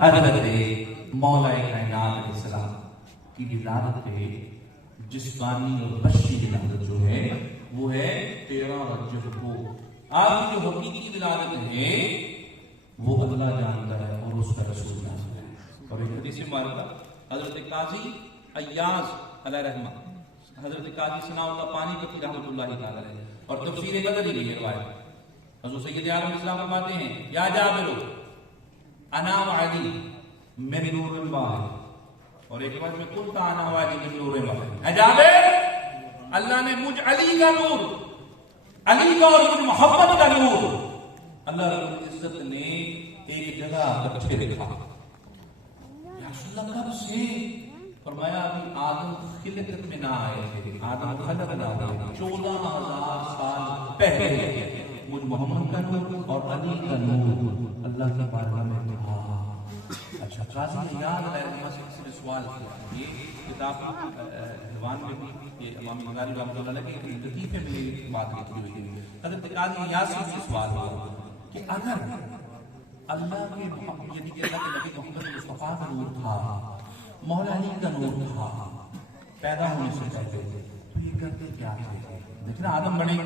حضرت مولا کائنات علیہ السلام کی ولادت پہ جسمانی اور بشری ولادت جو ہے وہ ہے 13 رجب کو. آپ کی جو حقیقی ولادت ہے وہ اللہ جانتا ہے اور اس کا رسول جانتا ہے. اور ایک حدیث مبارکہ حضرت قاضی ایاز علیہ رحمہ, حضرت قاضی ثناء اللہ پانی پتی رحمۃ اللہ تعالی علیہ, اور تفسیر بدر کی روایت حضرت سید عالم اسلام فرماتے ہیں یا جابر انا وعلی من نور واحد, اور ایک بات میں قلت انا وعلی من نور واحد. اے جابر, اللہ نے مجھ علی کا نور, علی کا اور مجھ محبت کا نور اللہ رب العزت نے ایک جگہ اکٹھے رکھا. یا رسول اللہ کب سے؟ فرمایا ابھی آدم خلقت میں نہ آئے تھے, آدم خلق نہ ہوئے, 14,000 سال پہلے مجھ محمد کا نور اور علی کا نور اللہ کے بارگاہ میں تھا. اچھا قاضی ایاز علیہ رحمہ سے کسی نے سوال کیا, یہ کتاب عنوان میں بھی یہ امام غزالی رحمۃ اللہ علیہ کے لطیفے میں یہ بات لکھی ہوئی ہے. حضرت قاضی ایاز سے سوال ہوا کہ اگر اللہ کے یعنی کہ اللہ کے نبی محمد مصطفیٰ کا نور تھا, مولا علی کا نور تھا پیدا ہونے سے پہلے, تو یہ کرتے کیا تھے؟ دیکھنا آدم بنے,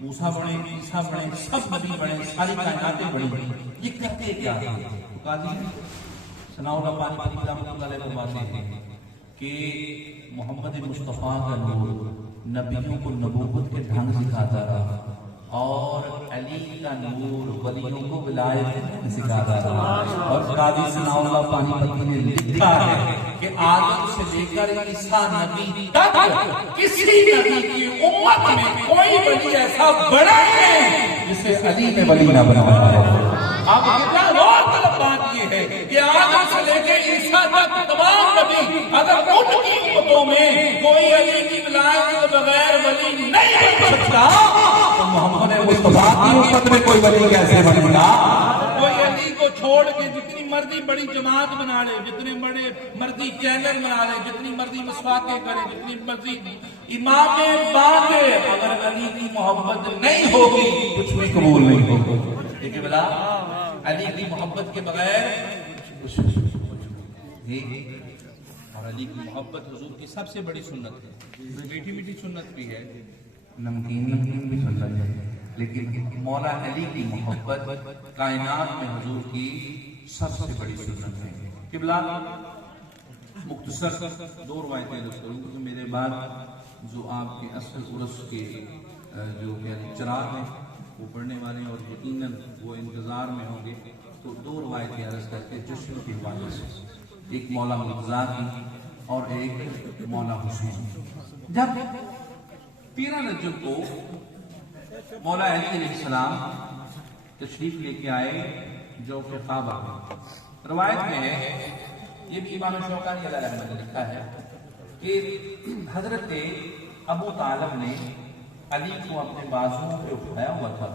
موسیٰ بنے, عیسیٰ بنے, سب نبی بنے, ساری کائناتیں بڑی, یہ کرتے کیا تھے؟ قاضی ثناء اللہ پانی پتی رحمۃ اللہ علیہ فرماتے ہیں کہ محمد مصطفیٰ کا نور نبیوں کو نبوت کے ڈھنگ سکھاتا رہا, اور علی کا نور ولیوں کو ولایت سکھاتا رہا. اور قاضی ثناء اللہ پانی پتی نے لکھا ہے کہ آدم سے لے کر عیسیٰ نبی تک کسی نبی کی امت میں کوئی ولی ایسا بڑا ہے جسے علی نے ولی نہ بنایا ہے. اب کتنا غور طلب بات یہ ہے کہ آدم سے لے کے عیسیٰ تک تمام نبی اگر ان کی امتوں میں کوئی علی کی ولایت کے بغیر ولی نہیں بن سکتا تو محمد مصطفیٰ کی امت میں کوئی ولی کیسے بنے گا؟ کوئی علی کو چھوڑ کے جتنی مرضی بڑی جماعت بنا لے, جتنے بڑے مرضی چینل بنا لے, جتنی مرضی مسواکیں کرے, جتنی مرضی امامیں باندھے, اگر علی کی محبت نہیں ہوگی کچھ بھی قبول نہیں ہوگا. دیکھیں بلا علی کی محبت کے بغیر کچھ اور علی کی محبت حضور کی سب سے بڑی سنت ہے. میٹھی میٹھی سنت بھی ہے, نمکین بھی سنت ہے, لیکن مولا علی کی محبت کائنات میں حضور کی سب سے بڑی سنت ہے. قبلہ مختصر 2 روایتیں عرض کروں کہ میرے بعد جو آپ کے اصل عرس کے جو چراغ ہیں وہ پڑھنے والے ہیں, اور یقیناً وہ انتظار میں ہوں گے, تو 2 روایتیں عرض کر کے جشن کے حوالے سے, ایک مولا مرتضیٰ کی اور ایک مولا حسین. جب 13 رجب کو مولا علی علیہ السلام تشریف لے کے آئے جو کہ کعبہ میں, روایت میں ہے, یہ بھی امام شوکانی علیہ رحمۃ نے لکھا ہے کہ حضرت ابو طالب نے علی کو اپنے بازوؤں پہ اٹھایا ہوا تھا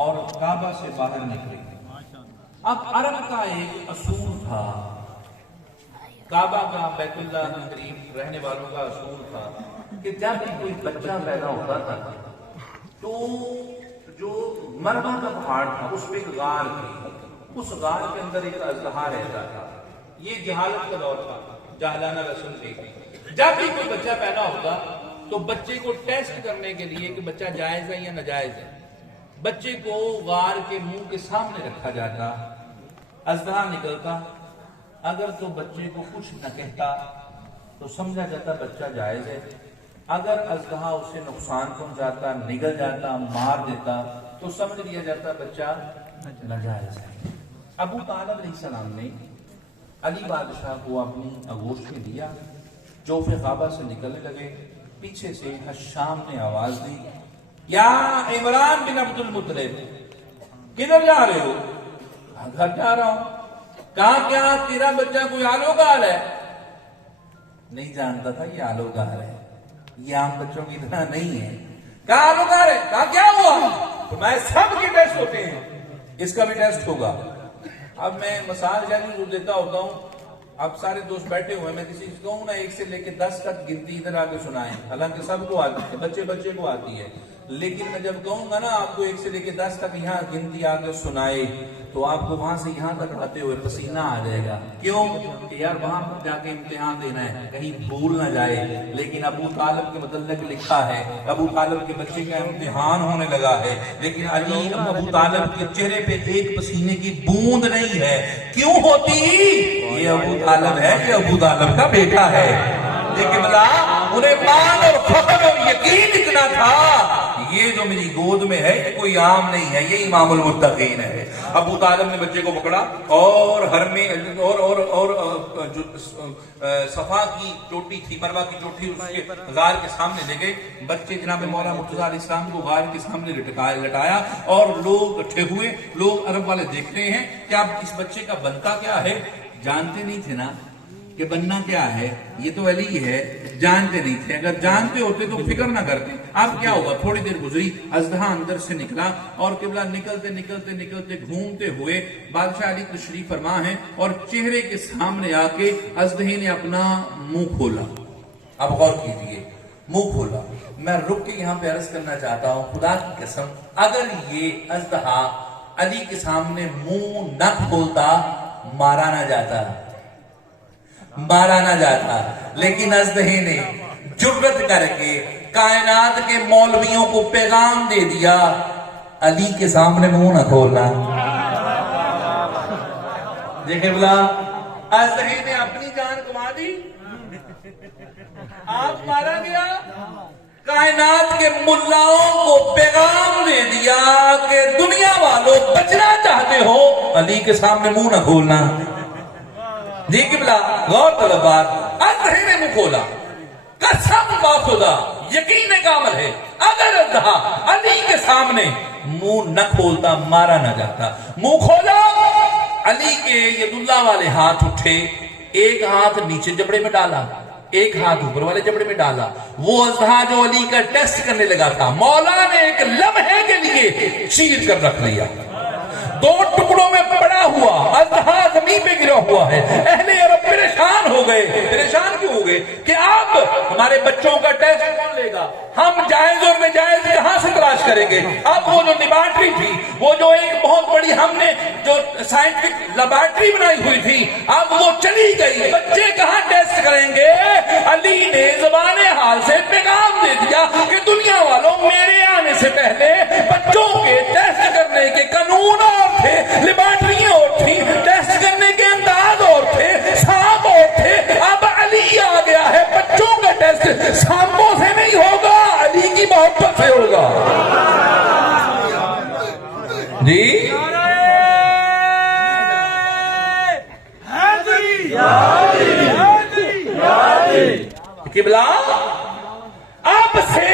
اور کعبہ سے باہر نکلے. اب عرب کا ایک اصول تھا, کعبہ کا بیت اللہ کے قریب رہنے والوں کا اصول تھا کہ جب بھی کوئی بچہ پیدا ہوتا تھا تو جو مربع کا پہاڑ تھا اس پہ ایک غار تھی, اس غار کے اندر ایک اژدہا رہتا تھا. یہ جہالت کا دور تھا, جاہلانہ رسم تھی. جب بھی کوئی بچہ پیدا ہوتا تو بچے کو ٹیسٹ کرنے کے لیے کہ بچہ جائز ہے یا ناجائز ہے, بچے کو غار کے منہ کے سامنے رکھا جاتا, اژدہا نکلتا, اگر تو بچے کو کچھ نہ کہتا تو سمجھا جاتا بچہ جائز ہے, اگر اژدہا اسے نقصان پہنچاتا, نگل جاتا, مار دیتا تو سمجھ لیا جاتا بچہ ناجائز ہے. ابو طالب علیہ السلام نے علی بادشاہ کو اپنی آغوش میں دیا، جوف خوابہ سے نکلنے لگے، پیچھے سے حشام نے آواز دی، یا عمران بن عبد المطلب، کدھر جا رہے ہو؟ گھر جا رہا ہوں۔ کہا کیا تیرا بچہ کوئی آلوگار ہے؟ نہیں جانتا تھا یہ آلوگار ہے، یہ عام بچوں کی طرح نہیں ہے۔ کہا آلوگار ہے؟ کہا کیا ہوا؟ تو میں سب کے ٹیسٹ ہوتے ہیں، اس کا بھی ٹیسٹ ہوگا۔ اب میں مثال جانی دیتا ہوتا ہوں، اب سارے دوست بیٹھے ہوئے، میں کسی کو کہوں نا 1 سے لے کے 10 تک گنتی ادھر آ کے سنائیں، حالانکہ سب کو آتی ہے، بچے کو آتی ہے، لیکن میں جب کہوں گا نا آپ کو 1 سے لے کے 10 تک یہاں گنتی آ کے سنائے، تو آپ کو وہاں سے یہاں تک آتے ہوئے پسینہ آ جائے گا۔ کیوں کہ یار وہاں پر جا کے امتحان دینا ہے، کہیں بھول نہ جائے۔ لیکن ابو طالب کے متعلق لکھا ہے، ابو طالب کے بچے کا امتحان ہونے لگا ہے، لیکن ابو طالب کے چہرے پہ ایک پسینے کی بوند نہیں ہے۔ کیوں ہوتی؟ یہ ابو طالب ہے، یہ ابو طالب کا بیٹا ہے۔ لیکن بلا انہیں مان اور فخر اور یقین اتنا تھا، یہ جو میری گود میں ہے یہ کوئی عام نہیں ہے، یہ امام المتقین ہے۔ ابو طالب نے بچے کو پکڑا اور جو صفا کی چوٹی تھی، مروا کی چوٹی، اس کے غار کے سامنے لے گئے۔ بچے جناب مولا مرتضی علیہ السلام کو غار کے سامنے لٹایا، اور لوگ اٹھے ہوئے، لوگ عرب والے دیکھ رہے ہیں کہ اب اس بچے کا بنتا کیا ہے۔ جانتے نہیں تھے نا کہ بننا کیا ہے، یہ تو علی ہے، جانتے نہیں تھے۔ اگر جانتے ہوتے تو فکر نہ کرتے۔ اب کیا ہوا، تھوڑی دیر گزری، اژدہا اندر سے نکلا، اور قبلہ نکلتے گھومتے ہوئے بادشاہ علی تشریف فرما ہے، اور چہرے کے سامنے آ کے اژدہے نے اپنا منہ کھولا۔ اب غور کیجئے، منہ کھولا۔ میں رک کے یہاں پہ عرض کرنا چاہتا ہوں، خدا کی قسم اگر یہ اژدہا علی کے سامنے منہ نہ کھولتا، مارا نہ جاتا، لیکن اژدہے نے جرأت کر کے کائنات کے مولویوں کو پیغام دے دیا، علی کے سامنے منہ نہ کھولنا۔ دیکھیں بلا، اژدہے نے اپنی جان گنوا دی، آپ مارا گیا، کائنات کے ملاؤں کو پیغام دے دیا کہ دنیا والوں بچنا چاہتے ہو، علی کے سامنے منہ نہ کھولنا۔ جی قبلہ غور طلب بات، اژدہے نے منہ کھولا، قسم باخدا یقین کامل ہے اگر اژدہا علی کے سامنے منہ نہ کھولتا، مارا نہ جاتا۔ منہ کھولا، علی کے ید اللہ والے ہاتھ اٹھے، ایک ہاتھ نیچے جبڑے میں ڈالا، ایک ہاتھ اوپر والے جبڑے میں ڈالا۔ وہ اژدہا جو علی کا ٹیسٹ کرنے لگا تھا، مولا نے ایک لمحے کے لیے چیر کر رکھ لیا، 2 ٹکڑوں میں پڑا ہوا اژدہا زمین پہ گرا ہوا ہے۔ اہل عرب پریشان ہو گئے۔ پریشان کیوں ہو گئے؟ کہ اب ہمارے بچوں کا ٹیسٹ کون لے گا، ہم جائز اور ناجائز کہاں سے تلاش کریں گے۔ اب وہ جو لیبارٹری تھی، وہ جو ایک بہت بڑی ہم نے جو سائنٹیفک لیبارٹری بنائی ہوئی تھی، اب وہ چلی گئی، بچے کہاں ٹیسٹ کریں گے۔ علی نے زبان حال سے پیغام دے دیا کہ دنیا والوں، میرے آنے سے پہلے بچوں کے ٹیسٹ کرنے کے قانون اور تھے، لیبارٹریاں اور تھی، ٹیسٹ کرنے کے انداز اور تھے، سانپ اور تھے۔ اب علی آ گیا ہے، بچوں کا ٹیسٹ سانپوں سے نہیں ہوگا، علی کی محبت سے ہوگا۔ جی قبلہ، اب سے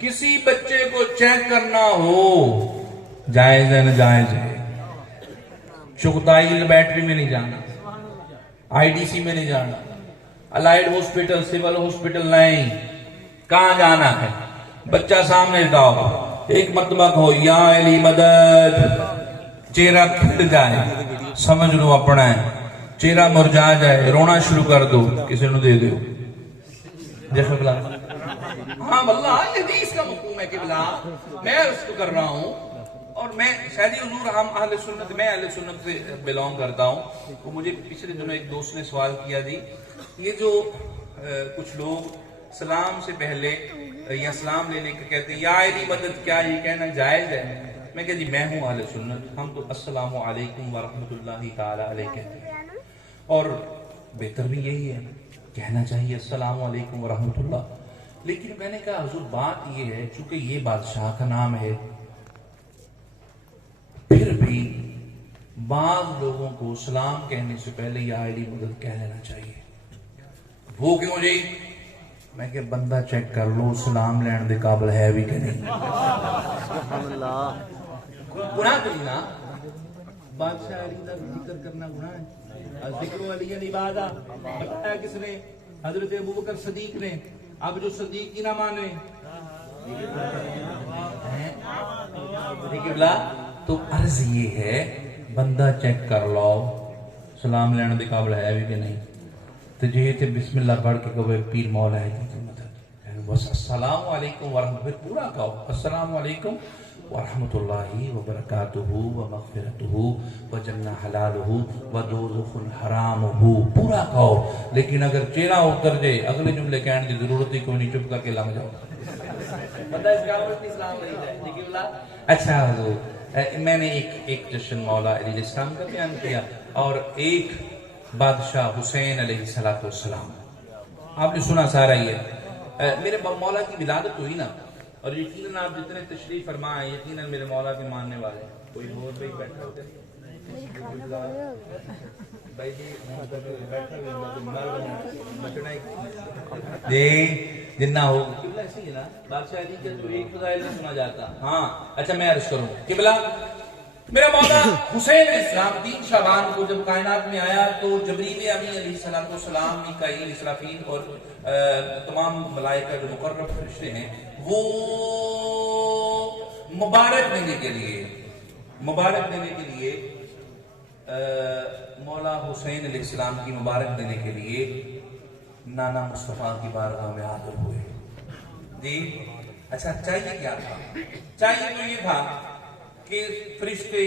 کسی بچے کو چیک کرنا ہو، جائز ہے ناجائز ہے، چغتائی لیبارٹری میں نہیں جانا، آئی ڈی سی میں نہیں جانا، الائیڈ ہاسپٹل، سول ہاسپٹل نہیں، کہاں جانا ہے؟ بچہ سامنے لاؤ، ایک مرتبہ کہو یا علی مدد، چہرہ کھل جائے، سمجھ لو اپنا ہے، چہرہ مرجھا جائے، رونا شروع کر دو، کسی نے دے دو۔ دیکھو بلا، ہاں واللہ یہ حدیث کا مفہوم ہے کہ بلا میں اس کو کر رہا ہوں، اور میں شاید حضور ہم اہل سنت، میں اہل سنت سے بلونگ کرتا ہوں۔ تو مجھے پچھلے دنوں ایک دوست نے سوال کیا دی، یہ جو کچھ لوگ سلام سے پہلے یا سلام لینے کے کہتے ہیں یا علی مدد، کیا یہ کہنا جائز ہے؟ میں کہا جی میں ہوں اہل سنت، ہم تو السلام علیکم ورحمۃ اللہ تعالی علیہ کہتے ہیں، اور بہتر بھی یہی ہے، کہنا چاہیے السلام علیکم ورحمۃ اللہ۔ لیکن میں نے کہا حضور بات یہ ہے، چونکہ یہ بادشاہ کا نام ہے، پھر بھی بعض لوگوں کو سلام کہنے سے پہلے یا آئیڈی مدد کہہ لینا چاہیے. وہ کیوں جی؟ میں کہ بندہ چیک کر لو سلام لین دے قابل ہے بھی کہ نہیں. گناہ کری نا بادشاہ علی کا ذکر کرنا گناہ ہے. ذکر علی علی بادہ بتایا کس نے؟ حضرت ابوبکر صدیق نے. اب جو صدیق کی نہ مانے تو عرض یہ ہے بندہ چیک کر لو سلام لینے دے قابل ہے بھی کہ نہیں. تو جی تے بسم اللہ پڑھ کے کہو پیر مولا ہے کی مدد بس السلام علیکم ورحمۃ اللہ پورا کہو السلام علیکم ورحمۃ اللہ وبرکاتہ ومغفرتہ وجنہ حلالہ ودوزخ حرامہ پورا کہو. لیکن اگر چہرہ اتر جائے اگلے جملے کہنے کی ضرورت ہی کوئی نہیں, چپ کر کے لنگ جاؤ. بندہ اس کا اسلام نہیں ہے. اچھا حضور میں نے ایک جشن مولا علیہ السلام کا بیان کیا اور ایک بادشاہ حسین علیہ السلام آپ نے سنا سارا یہ میرے مولا کی ولادت ہوئی نا, اور یقیناً آپ جتنے تشریف فرما ہیں یقیناً میرے مولا کے ماننے والے. کوئی اور بھائی بیٹھا ہوتے بھائی جی جنہ ہو بادشاہ علی کا جو ایک فضائل نہیں سنا جاتا. ہاں اچھا میں عرض کروں قبلہ میرا مولا حسین علیہ السلام 3 شعبان کو جب کائنات میں آیا تو جبریل امین علیہ السلام میکائیل اسرافیل اور تمام ملائکہ جو مقرب فرشتے ہیں وہ مبارک دینے کے لیے مولا حسین علیہ السلام کی مبارک دینے کے لیے نانا مصطفیٰ کی بارگاہ میں حاضر ہوئے. جی اچھا چاہیے کیا تھا؟ چاہیے تو یہ تھا کہ فرشتے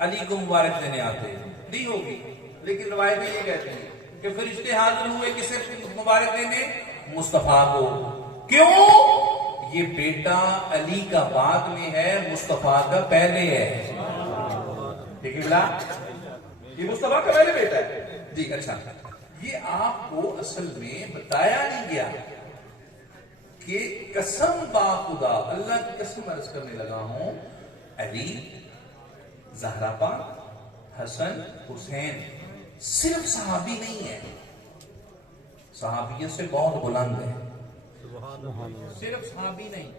علی کو مبارک دینے آتے نہیں ہوگی, لیکن روایتیں یہ کہتی ہیں کہ فرشتے حاضر ہوئے کسے مبارک دینے؟ مصطفیٰ کو. کیوں؟ یہ بیٹا علی کا بعد میں ہے, مصطفیٰ کا پہلے ہے. دیکھیں بلا یہ مصطفیٰ کا پہلے بیٹا ہے. جی اچھا یہ آپ کو اصل میں بتایا نہیں گیا کہ قسم با خدا اللہ کی قسم عرض کرنے لگا ہوں علی زہرا پاک حسن حسین صرف صحابی نہیں ہے, صحابیت سے بہت بلند ہے. صرف صحابی نہیں,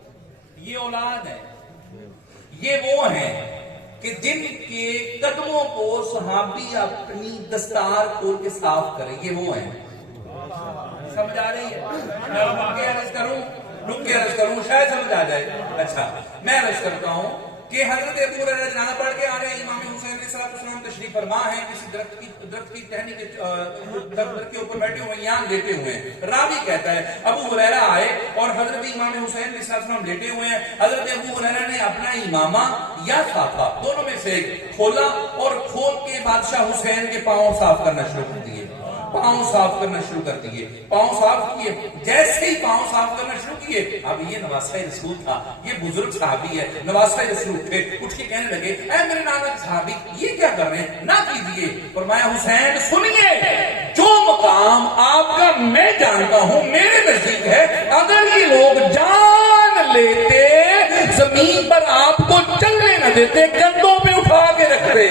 یہ اولاد ہے, یہ وہ ہیں کہ جن کے قدموں کو صحابی اپنی دستار کھول کے صاف کریں. یہ وہ ہیں. سمجھ آ رہی ہے؟ رک کے عرض کروں شاید سمجھ آ جائے. اچھا میں عرض کرتا ہوں کہ حضرت ابو ہریرہ جنازہ پڑھ کے آ رہے ہیں, امام حسین علیہ السلام تشریف فرما ہے, کسی درخت کی ٹہنی کے درخت کے اوپر بیٹھے ہوئے یان لیٹے ہوئے ہیں. راوی کہتا ہے ابو ہریرہ آئے اور حضرت امام حسین علیہ السلام لیٹے ہوئے ہیں. حضرت ابو ہریرہ نے اپنا امامہ یا صافہ دونوں میں سے کھولا اور کھول کے بادشاہ حسین کے پاؤں صاف کرنا شروع کر دیے. پاؤں صاف کرنا شروع کر دیے. پاؤں صاف کیے, جیسے ہی پاؤں صاف کرنا شروع کیے, اب یہ نواسہ رسول تھا, یہ بزرگ صحابی ہے, نواسہ رسول تھے, اٹھ کے کہنے لگے اے میرے نانا کے صحابی یہ کیا کر رہے ہیں, نہ کیجیے. فرمایا حسین سنیے, جو مقام آپ کا میں جانتا ہوں میرے نزدیک ہے, اگر یہ لوگ جان لیتے زمین پر آپ کو چلنے نہ دیتے, کندھوں پہ اٹھا کے رکھتے.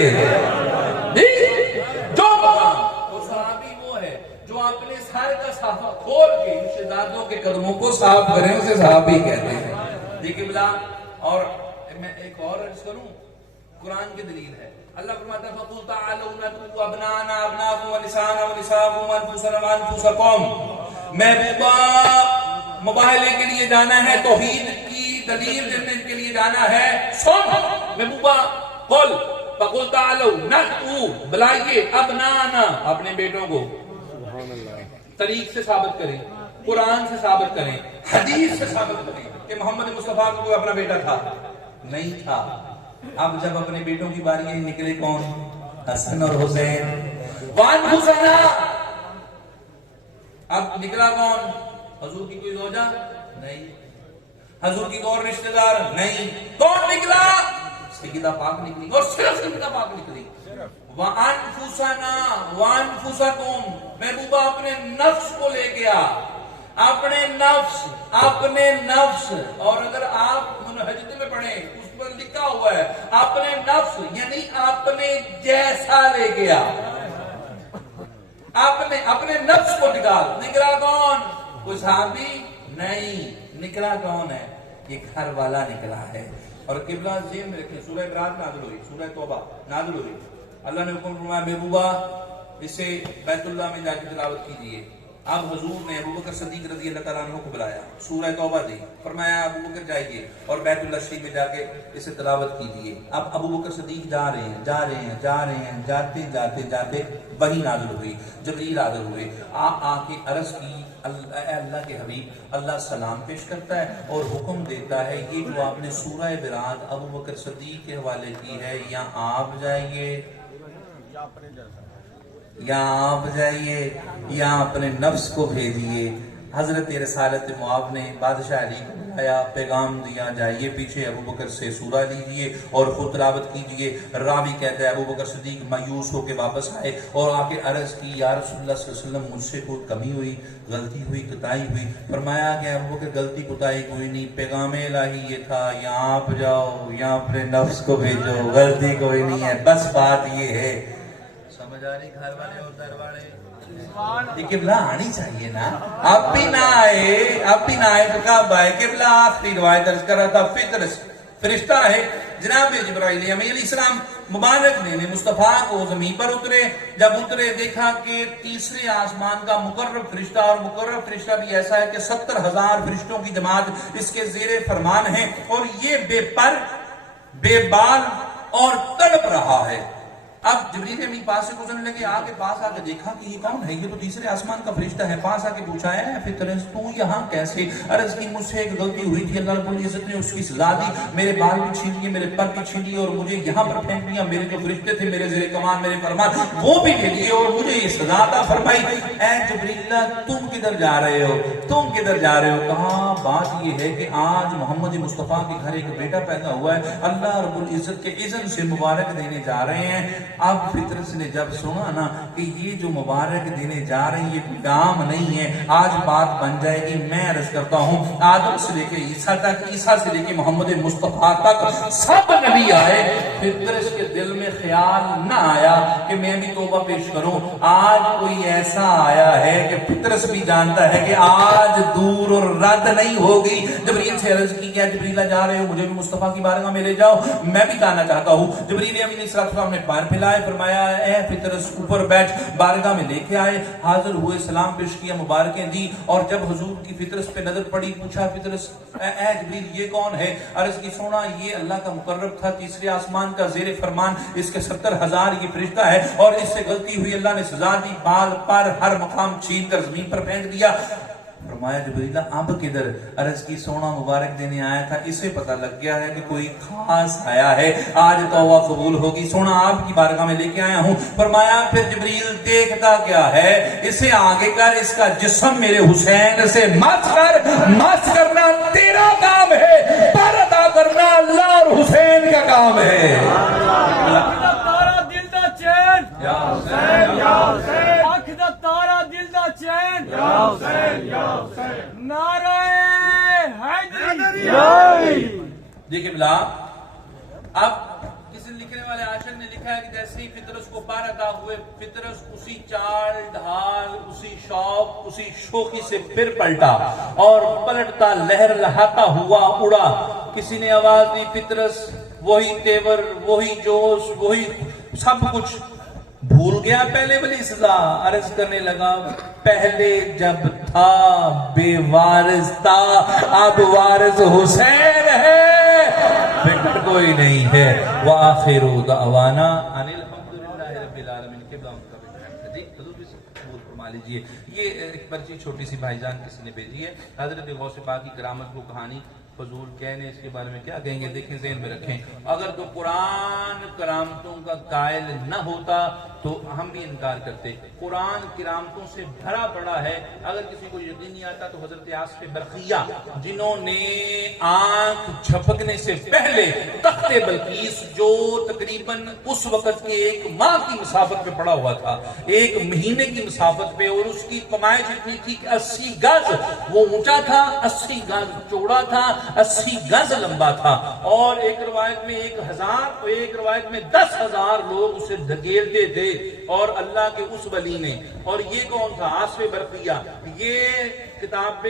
جو مقام جو اپنے سارے کا صحابہ کھول کے شہزادوں کے قدموں کو صاف کریں اسے صحابی کہتے ہیں. دیکھیں بلا اور میں ایک اور عرض کروں, قرآن کی دلیل ہے. اللہ فرماتا ہے فَقُلْ تَعَالَوْا نَدْعُوا أَبْنَاءَنَا أَبْنَاءَكُمْ وَنِسَاءَنَا وَنِسَاءَكُمْ وَأَنفُسَنَا وَأَنفُسَكُمْ. محبوبہ مباہلے کے لیے جانا ہے, توحید کی دلیل دینے کے لیے جانا ہے. سن محبوبہ قل فَقُلْ تَعَالَوْا نَدْعُوا بلائیے أَبْنَاءَنَا اپنے بیٹوں کو, طریق سے ثابت کریں, قرآن سے ثابت کریں, حدیث سے ثابت کریں کہ محمد مصطفیٰ کو کوئی اپنا بیٹا تھا نہیں تھا. اب جب اپنے بیٹوں کی باری آئی نکلے کون؟ حسن اور حسین. وانفسنا, اب نکلا کون؟ حضور کی کوئی زوجہ نہیں, حضور کی اور رشتہ دار نہیں. کون نکلا؟ سیدہ پاک نکلی, اور صرف سیدہ پاک نکلی. وَأَنفُسَنَا وَأَنفُسَكُمْ, محبوبہ اپنے نفس کو لے گیا, اپنے نفس. اور اگر آپ منہجت میں پڑھیں اس پر لکھا لکھا ہوا ہے اپنے نفس یعنی اپنے جیسا لے گیا، اپنے نفس کو نکلا کون؟ کوئی صحابی نہیں، نکلا کون ہے؟ یہ گھر والا نکلا ہے۔ اور قبلہ ذہن میں رکھیں، سورہ برات نازل ہوئی، سورہ توبہ نازل ہوئی، اللہ نے حکم فرمایا محبوبہ اسے بیت اللہ میں جا کے تلاوت کیجیے۔ اب حضور نے ابوبکر صدیق رضی اللہ تعالیٰ عنہ کو بلایا، سورہ توبہ دی، فرمایا ابوبکر جائیے اور بیت اللہ شریف میں جا کے اسے تلاوت کیجیے۔ اب ابوبکر صدیق جا رہے ہیں، جاتے وحی نازل ہوئی، جبریل حاضر ہوئے، آ کے عرض کی اے اللہ کے حبیب، اللہ سلام پیش کرتا ہے اور حکم دیتا ہے یہ جو آپ نے سورہ برات ابوبکر صدیق کے حوالے کی ہے، یا آپ جائیے یا اپنے نفس کو بھیجیے۔ حضرت رسالت معاذ نے بادشاہ علی کو بلایا، پیغام دیا جائیے پیچھے ابوبکر سے سورہ لیجیے اور خود تلاوت کیجیے۔ راوی کہتا ہے ابوبکر صدیق مایوس ہو کے واپس آئے اور آ کے عرض کی یا رسول اللہ صلی اللہ علیہ وسلم مجھ سے کوئی کمی ہوئی، غلطی ہوئی، کوتاہی ہوئی؟ فرمایا کہ ابوبکر غلطی کوتاہی کوئی نہیں، پیغام الہی یہ تھا یا آپ جاؤ یا اپنے نفس کو بھیجو، غلطی کوئی نہیں ہے، بس بات یہ ہے۔ سمجھ آ رہی گھر والے اور در والے؟ یہ قبلہ آنی چاہیے نا، اب بھی نہ آئے تو کب آئے؟ قبلہ آخری روایت درج کر رہا تھا، فطرس فرشتہ ہے جناب جبرائیل امین علیہ السلام مبارک نے مصطفیٰ کو زمین پر اترے، جب اترے دیکھا کہ تیسرے آسمان کا مقرب فرشتہ، اور مقرب فرشتہ بھی ایسا ہے کہ 70,000 فرشتوں کی جماعت اس کے زیر فرمان ہے، اور یہ بے پر بے بال اور تڑپ رہا ہے۔ اب جبریل امین پاس سے گزرنے لگے، آگے پاس آگے دیکھا کہ یہ کون ہے؟ یہ تو تیسرے آسمان کا فرشتہ ہے۔ پاس آگے پوچھا ہے فطرس تو یہاں کیسے؟ عرض کی مجھ سے ایک غلطی ہوئی تھی، اللہ رب العزت نے اس کی سزا دی، میرے بال بھی چھین لیے، میرے پر بھی چھین لیے اور مجھے یہاں پر پھینک دیا، میرے جو فرشتے تھے میرے زیر کمان میرے فرمان وہ بھی لے لیے اور مجھے یہ سزا عطا فرمائی۔ اے جبریل تم کدھر جا رہے ہو؟ کہا بات یہ ہے کہ آج محمد مصطفیٰ کے گھر ایک بیٹا پیدا ہوا ہے، اللہ رب العزت کے اذن سے مبارک دینے جا رہے ہیں۔ اب فطرس نے جب سنا نا کہ یہ جو مبارک دینے جا رہے ہیں یہ کام نہیں ہے، آج بات بن جائے گی، میں عرض کرتا ہوں آدم سے لے کے عیسیٰ تک، عیسیٰ سے لے کے محمد مصطفیٰ تک سب نبی آئے، فطرس کے دل میں خیال نہ آیا کہ میں بھی توبہ پیش کروں۔ آج کوئی ایسا آیا ہے کہ فطرس بھی جانتا ہے کہ آج دور اور رد نہیں ہوگی۔ جبریل سے عرض کی کیا جبریل جا رہے ہو؟ مجھے بھی مصطفیٰ کی بارگاہ میں لے جاؤ، میں بھی جانا چاہتا ہوں۔ جبریل امین علیہ السلام نے پار پھیلائے، فرمایا اے فطرس اوپر بیٹھ، بارگاہ میں لے کے آئے، حاضر ہوئے، سلام پیش کیا، مبارکیں دی، اور جب حضور کی فطرس پہ نظر پڑی پوچھا فطرس اے جبریل یہ کون ہے؟ عرض کی سونا یہ اللہ کا مقرب تھا، تیسرے آسمان کا زیر فرمان، اس کے 70,000 یہ فرشتہ ہے اور اس سے غلطی ہوئی، اللہ نے سزا دی، بال پر ہر مقام چھین کر زمین پر پھینک دیا۔ فرمایا جبریل اب کدھر؟ عرض کی سونا مبارک دینے آیا تھا، اسے پتہ لگ گیا ہے کہ کوئی خاص آیا ہے، آج توبہ قبول ہوگی، سونا آپ کی بارگاہ میں لے کے آیا ہوں۔ فرمایا پھر جبریل دیکھتا کیا ہے؟ اسے آگے کر، اس کا جسم میرے حسین سے مس کرنا تیرا کام ہے، پر ادا کرنا اللہ اور حسین کا کام ہے۔ تارا دل دا چین، یا حسین یا حسین، اکھ دا تارا دل دا چین، یا حسین یا حسین، نعرہ حیدری۔ دیکھیں بلا، اب کسی لکھنے والے عاشق نے لکھا ہے کہ جیسے ہی فطرس کو پار عطا ہوئے، فطرس اسی چال ڈھال، اسی شوق، اسی شوقی سے پھر پلٹا اور پلٹتا لہر لہاتا ہوا اڑا۔ کسی نے آواز دی فطرس وہی تیور، وہی جوش، وہی سب کچھ بھول گیا پہلے والی سزا۔ عرض کرنے لگا پہلے جب تھا بے وارث تھا، اب وارث حسین ہے، فکر کوئی نہیں ہے۔ وآخر دعوانا ان الحمدللہ رب العالمین۔ قبلہ ان کا حضور بھی قبول فرما لیجیے۔ یہ ایک پرچی چھوٹی سی بھائی جان کسی نے بھیجی ہے، حضرت غوث پاک کی کرامت کو کہانی فضول کہنے، اس کے بارے میں کیا کہیں گے؟ دیکھیں ذہن میں رکھیں، اگر تو قرآن کرامتوں کا قائل نہ ہوتا تو ہم بھی انکار کرتے. قرآن کرامتوں سے بھرا پڑا ہے. اگر کسی کو یقین نہیں آتا تو حضرت آصف برقیہ جنہوں نے آنکھ جھپکنے سے پہلے تخت بلقیس جو تقریباً اس وقت کے 1 ماہ کی مسافت پہ پڑا ہوا تھا، 1 مہینے کی مسافت پہ، اور اس کی پیمائش اتنی تھی کہ 80 گز وہ اونچا تھا، 80 گز چوڑا تھا، 80 گز لمبا تھا، اور ایک روایت میں 1000 اور ایک روایت میں 10,000 لوگ اسے دھکیلتے تھے، اور اللہ کے اس ولی نے. اور یہ کون تھا؟ آصف برقیہ. یہ کتاب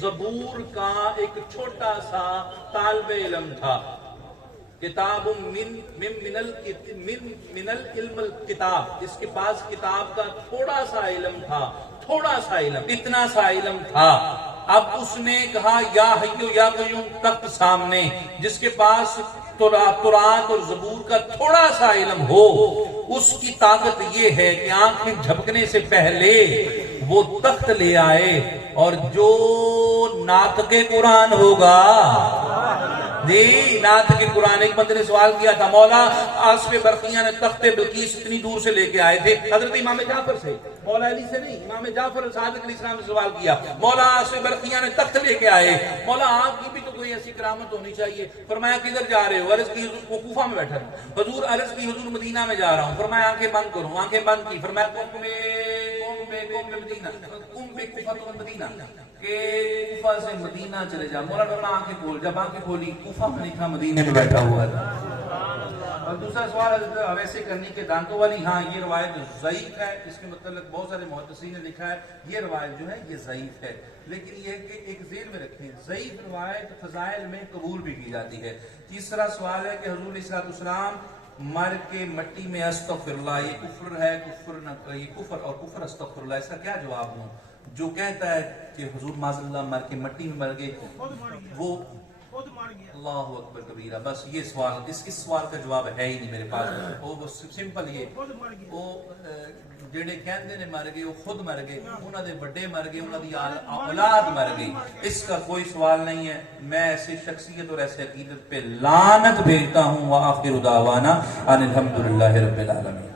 زبور کا ایک چھوٹا سا طالب علم تھا. کتاب من العلم الکتاب، اس کے پاس کتاب کا تھوڑا سا علم تھا، تھوڑا سا علم، اتنا سا علم تھا. اب اس نے کہا یا حیو یا قیوم، تخت سامنے جس کے پاس تورات اور زبور کا تھوڑا سا علم ہو، اس کی طاقت یہ ہے کہ آنکھیں جھپکنے سے پہلے وہ تخت لے آئے، اور جو ناطق قرآن ہوگا، ناطق قرآن. ایک بندے نے سوال کیا تھا، مولا آصف برقیہ نے تخت بلقیس اتنی دور سے لے کے آئے تھے، حضرت امام جعفر سے، مولا علی سے نہیں، امام جعفر صادق علیہ السلام نے سوال کیا، مولا آصف برقیہ نے تخت لے کے آئے، مولا آپ کی بھی تو کوئی ایسی کرامت ہونی چاہیے. فرمایا کدھر جا رہے ہو؟ عرض کی حضور کو کوفہ میں بیٹھا ہوں. حضور عرض کی حضور مدینہ میں جا رہا ہوں. فرمایا آنکھیں بند کرو، آنکھیں بند کی. فرمایا قم مدینہ، مدینہ کہ کوفہ سے مدینہ چلے جا. مولا فرمایا آنکھیں کھول. جب آنکھیں کھولی کوفہ میں نہیں تھا، مدینے میں بیٹھا ہوا تھا. اور دوسرا سوال حضرت ویسے کرنی کے دانتوں والی. ہاں یہ روایت ضعیف ہے، اس کے متعلق بہت سارے محدثین نے لکھا ہے یہ روایت جو ہے یہ ضعیف ہے، لیکن یہ ہے کہ ایک ذہن میں رکھیں ضعیف روایت فضائل میں قبول بھی کی جاتی ہے. تیسرا سوال ہے کہ حضور علیہ السلام مر کے مٹی میں استغفر اللہ، یہ کفر ہے؟ کفر نہ، یہ کفر اور کفر استغفر اللہ، اس کا کیا جواب دوں؟ جو کہتا ہے کہ حضور معاذ اللہ مر کے مٹی میں مر گئے وہ اللہ اکبر کبیرہ. بس یہ سوال، اس سوال کا جواب ہے ہی نہیں میرے پاس. وہ بس سمپل یہ، وہ جڑے کہندے نے مر گئے وہ خود مر گئے، انہاں دے بڑے مر گئے، انہاں دی اولاد مر گئی. اس کا کوئی سوال نہیں ہے. میں ایسے شخصیت اور ایسے عقیدت پہ لعنت بھیجتا ہوں. وآخر دعوانا ان الحمدللہ رب العالمین.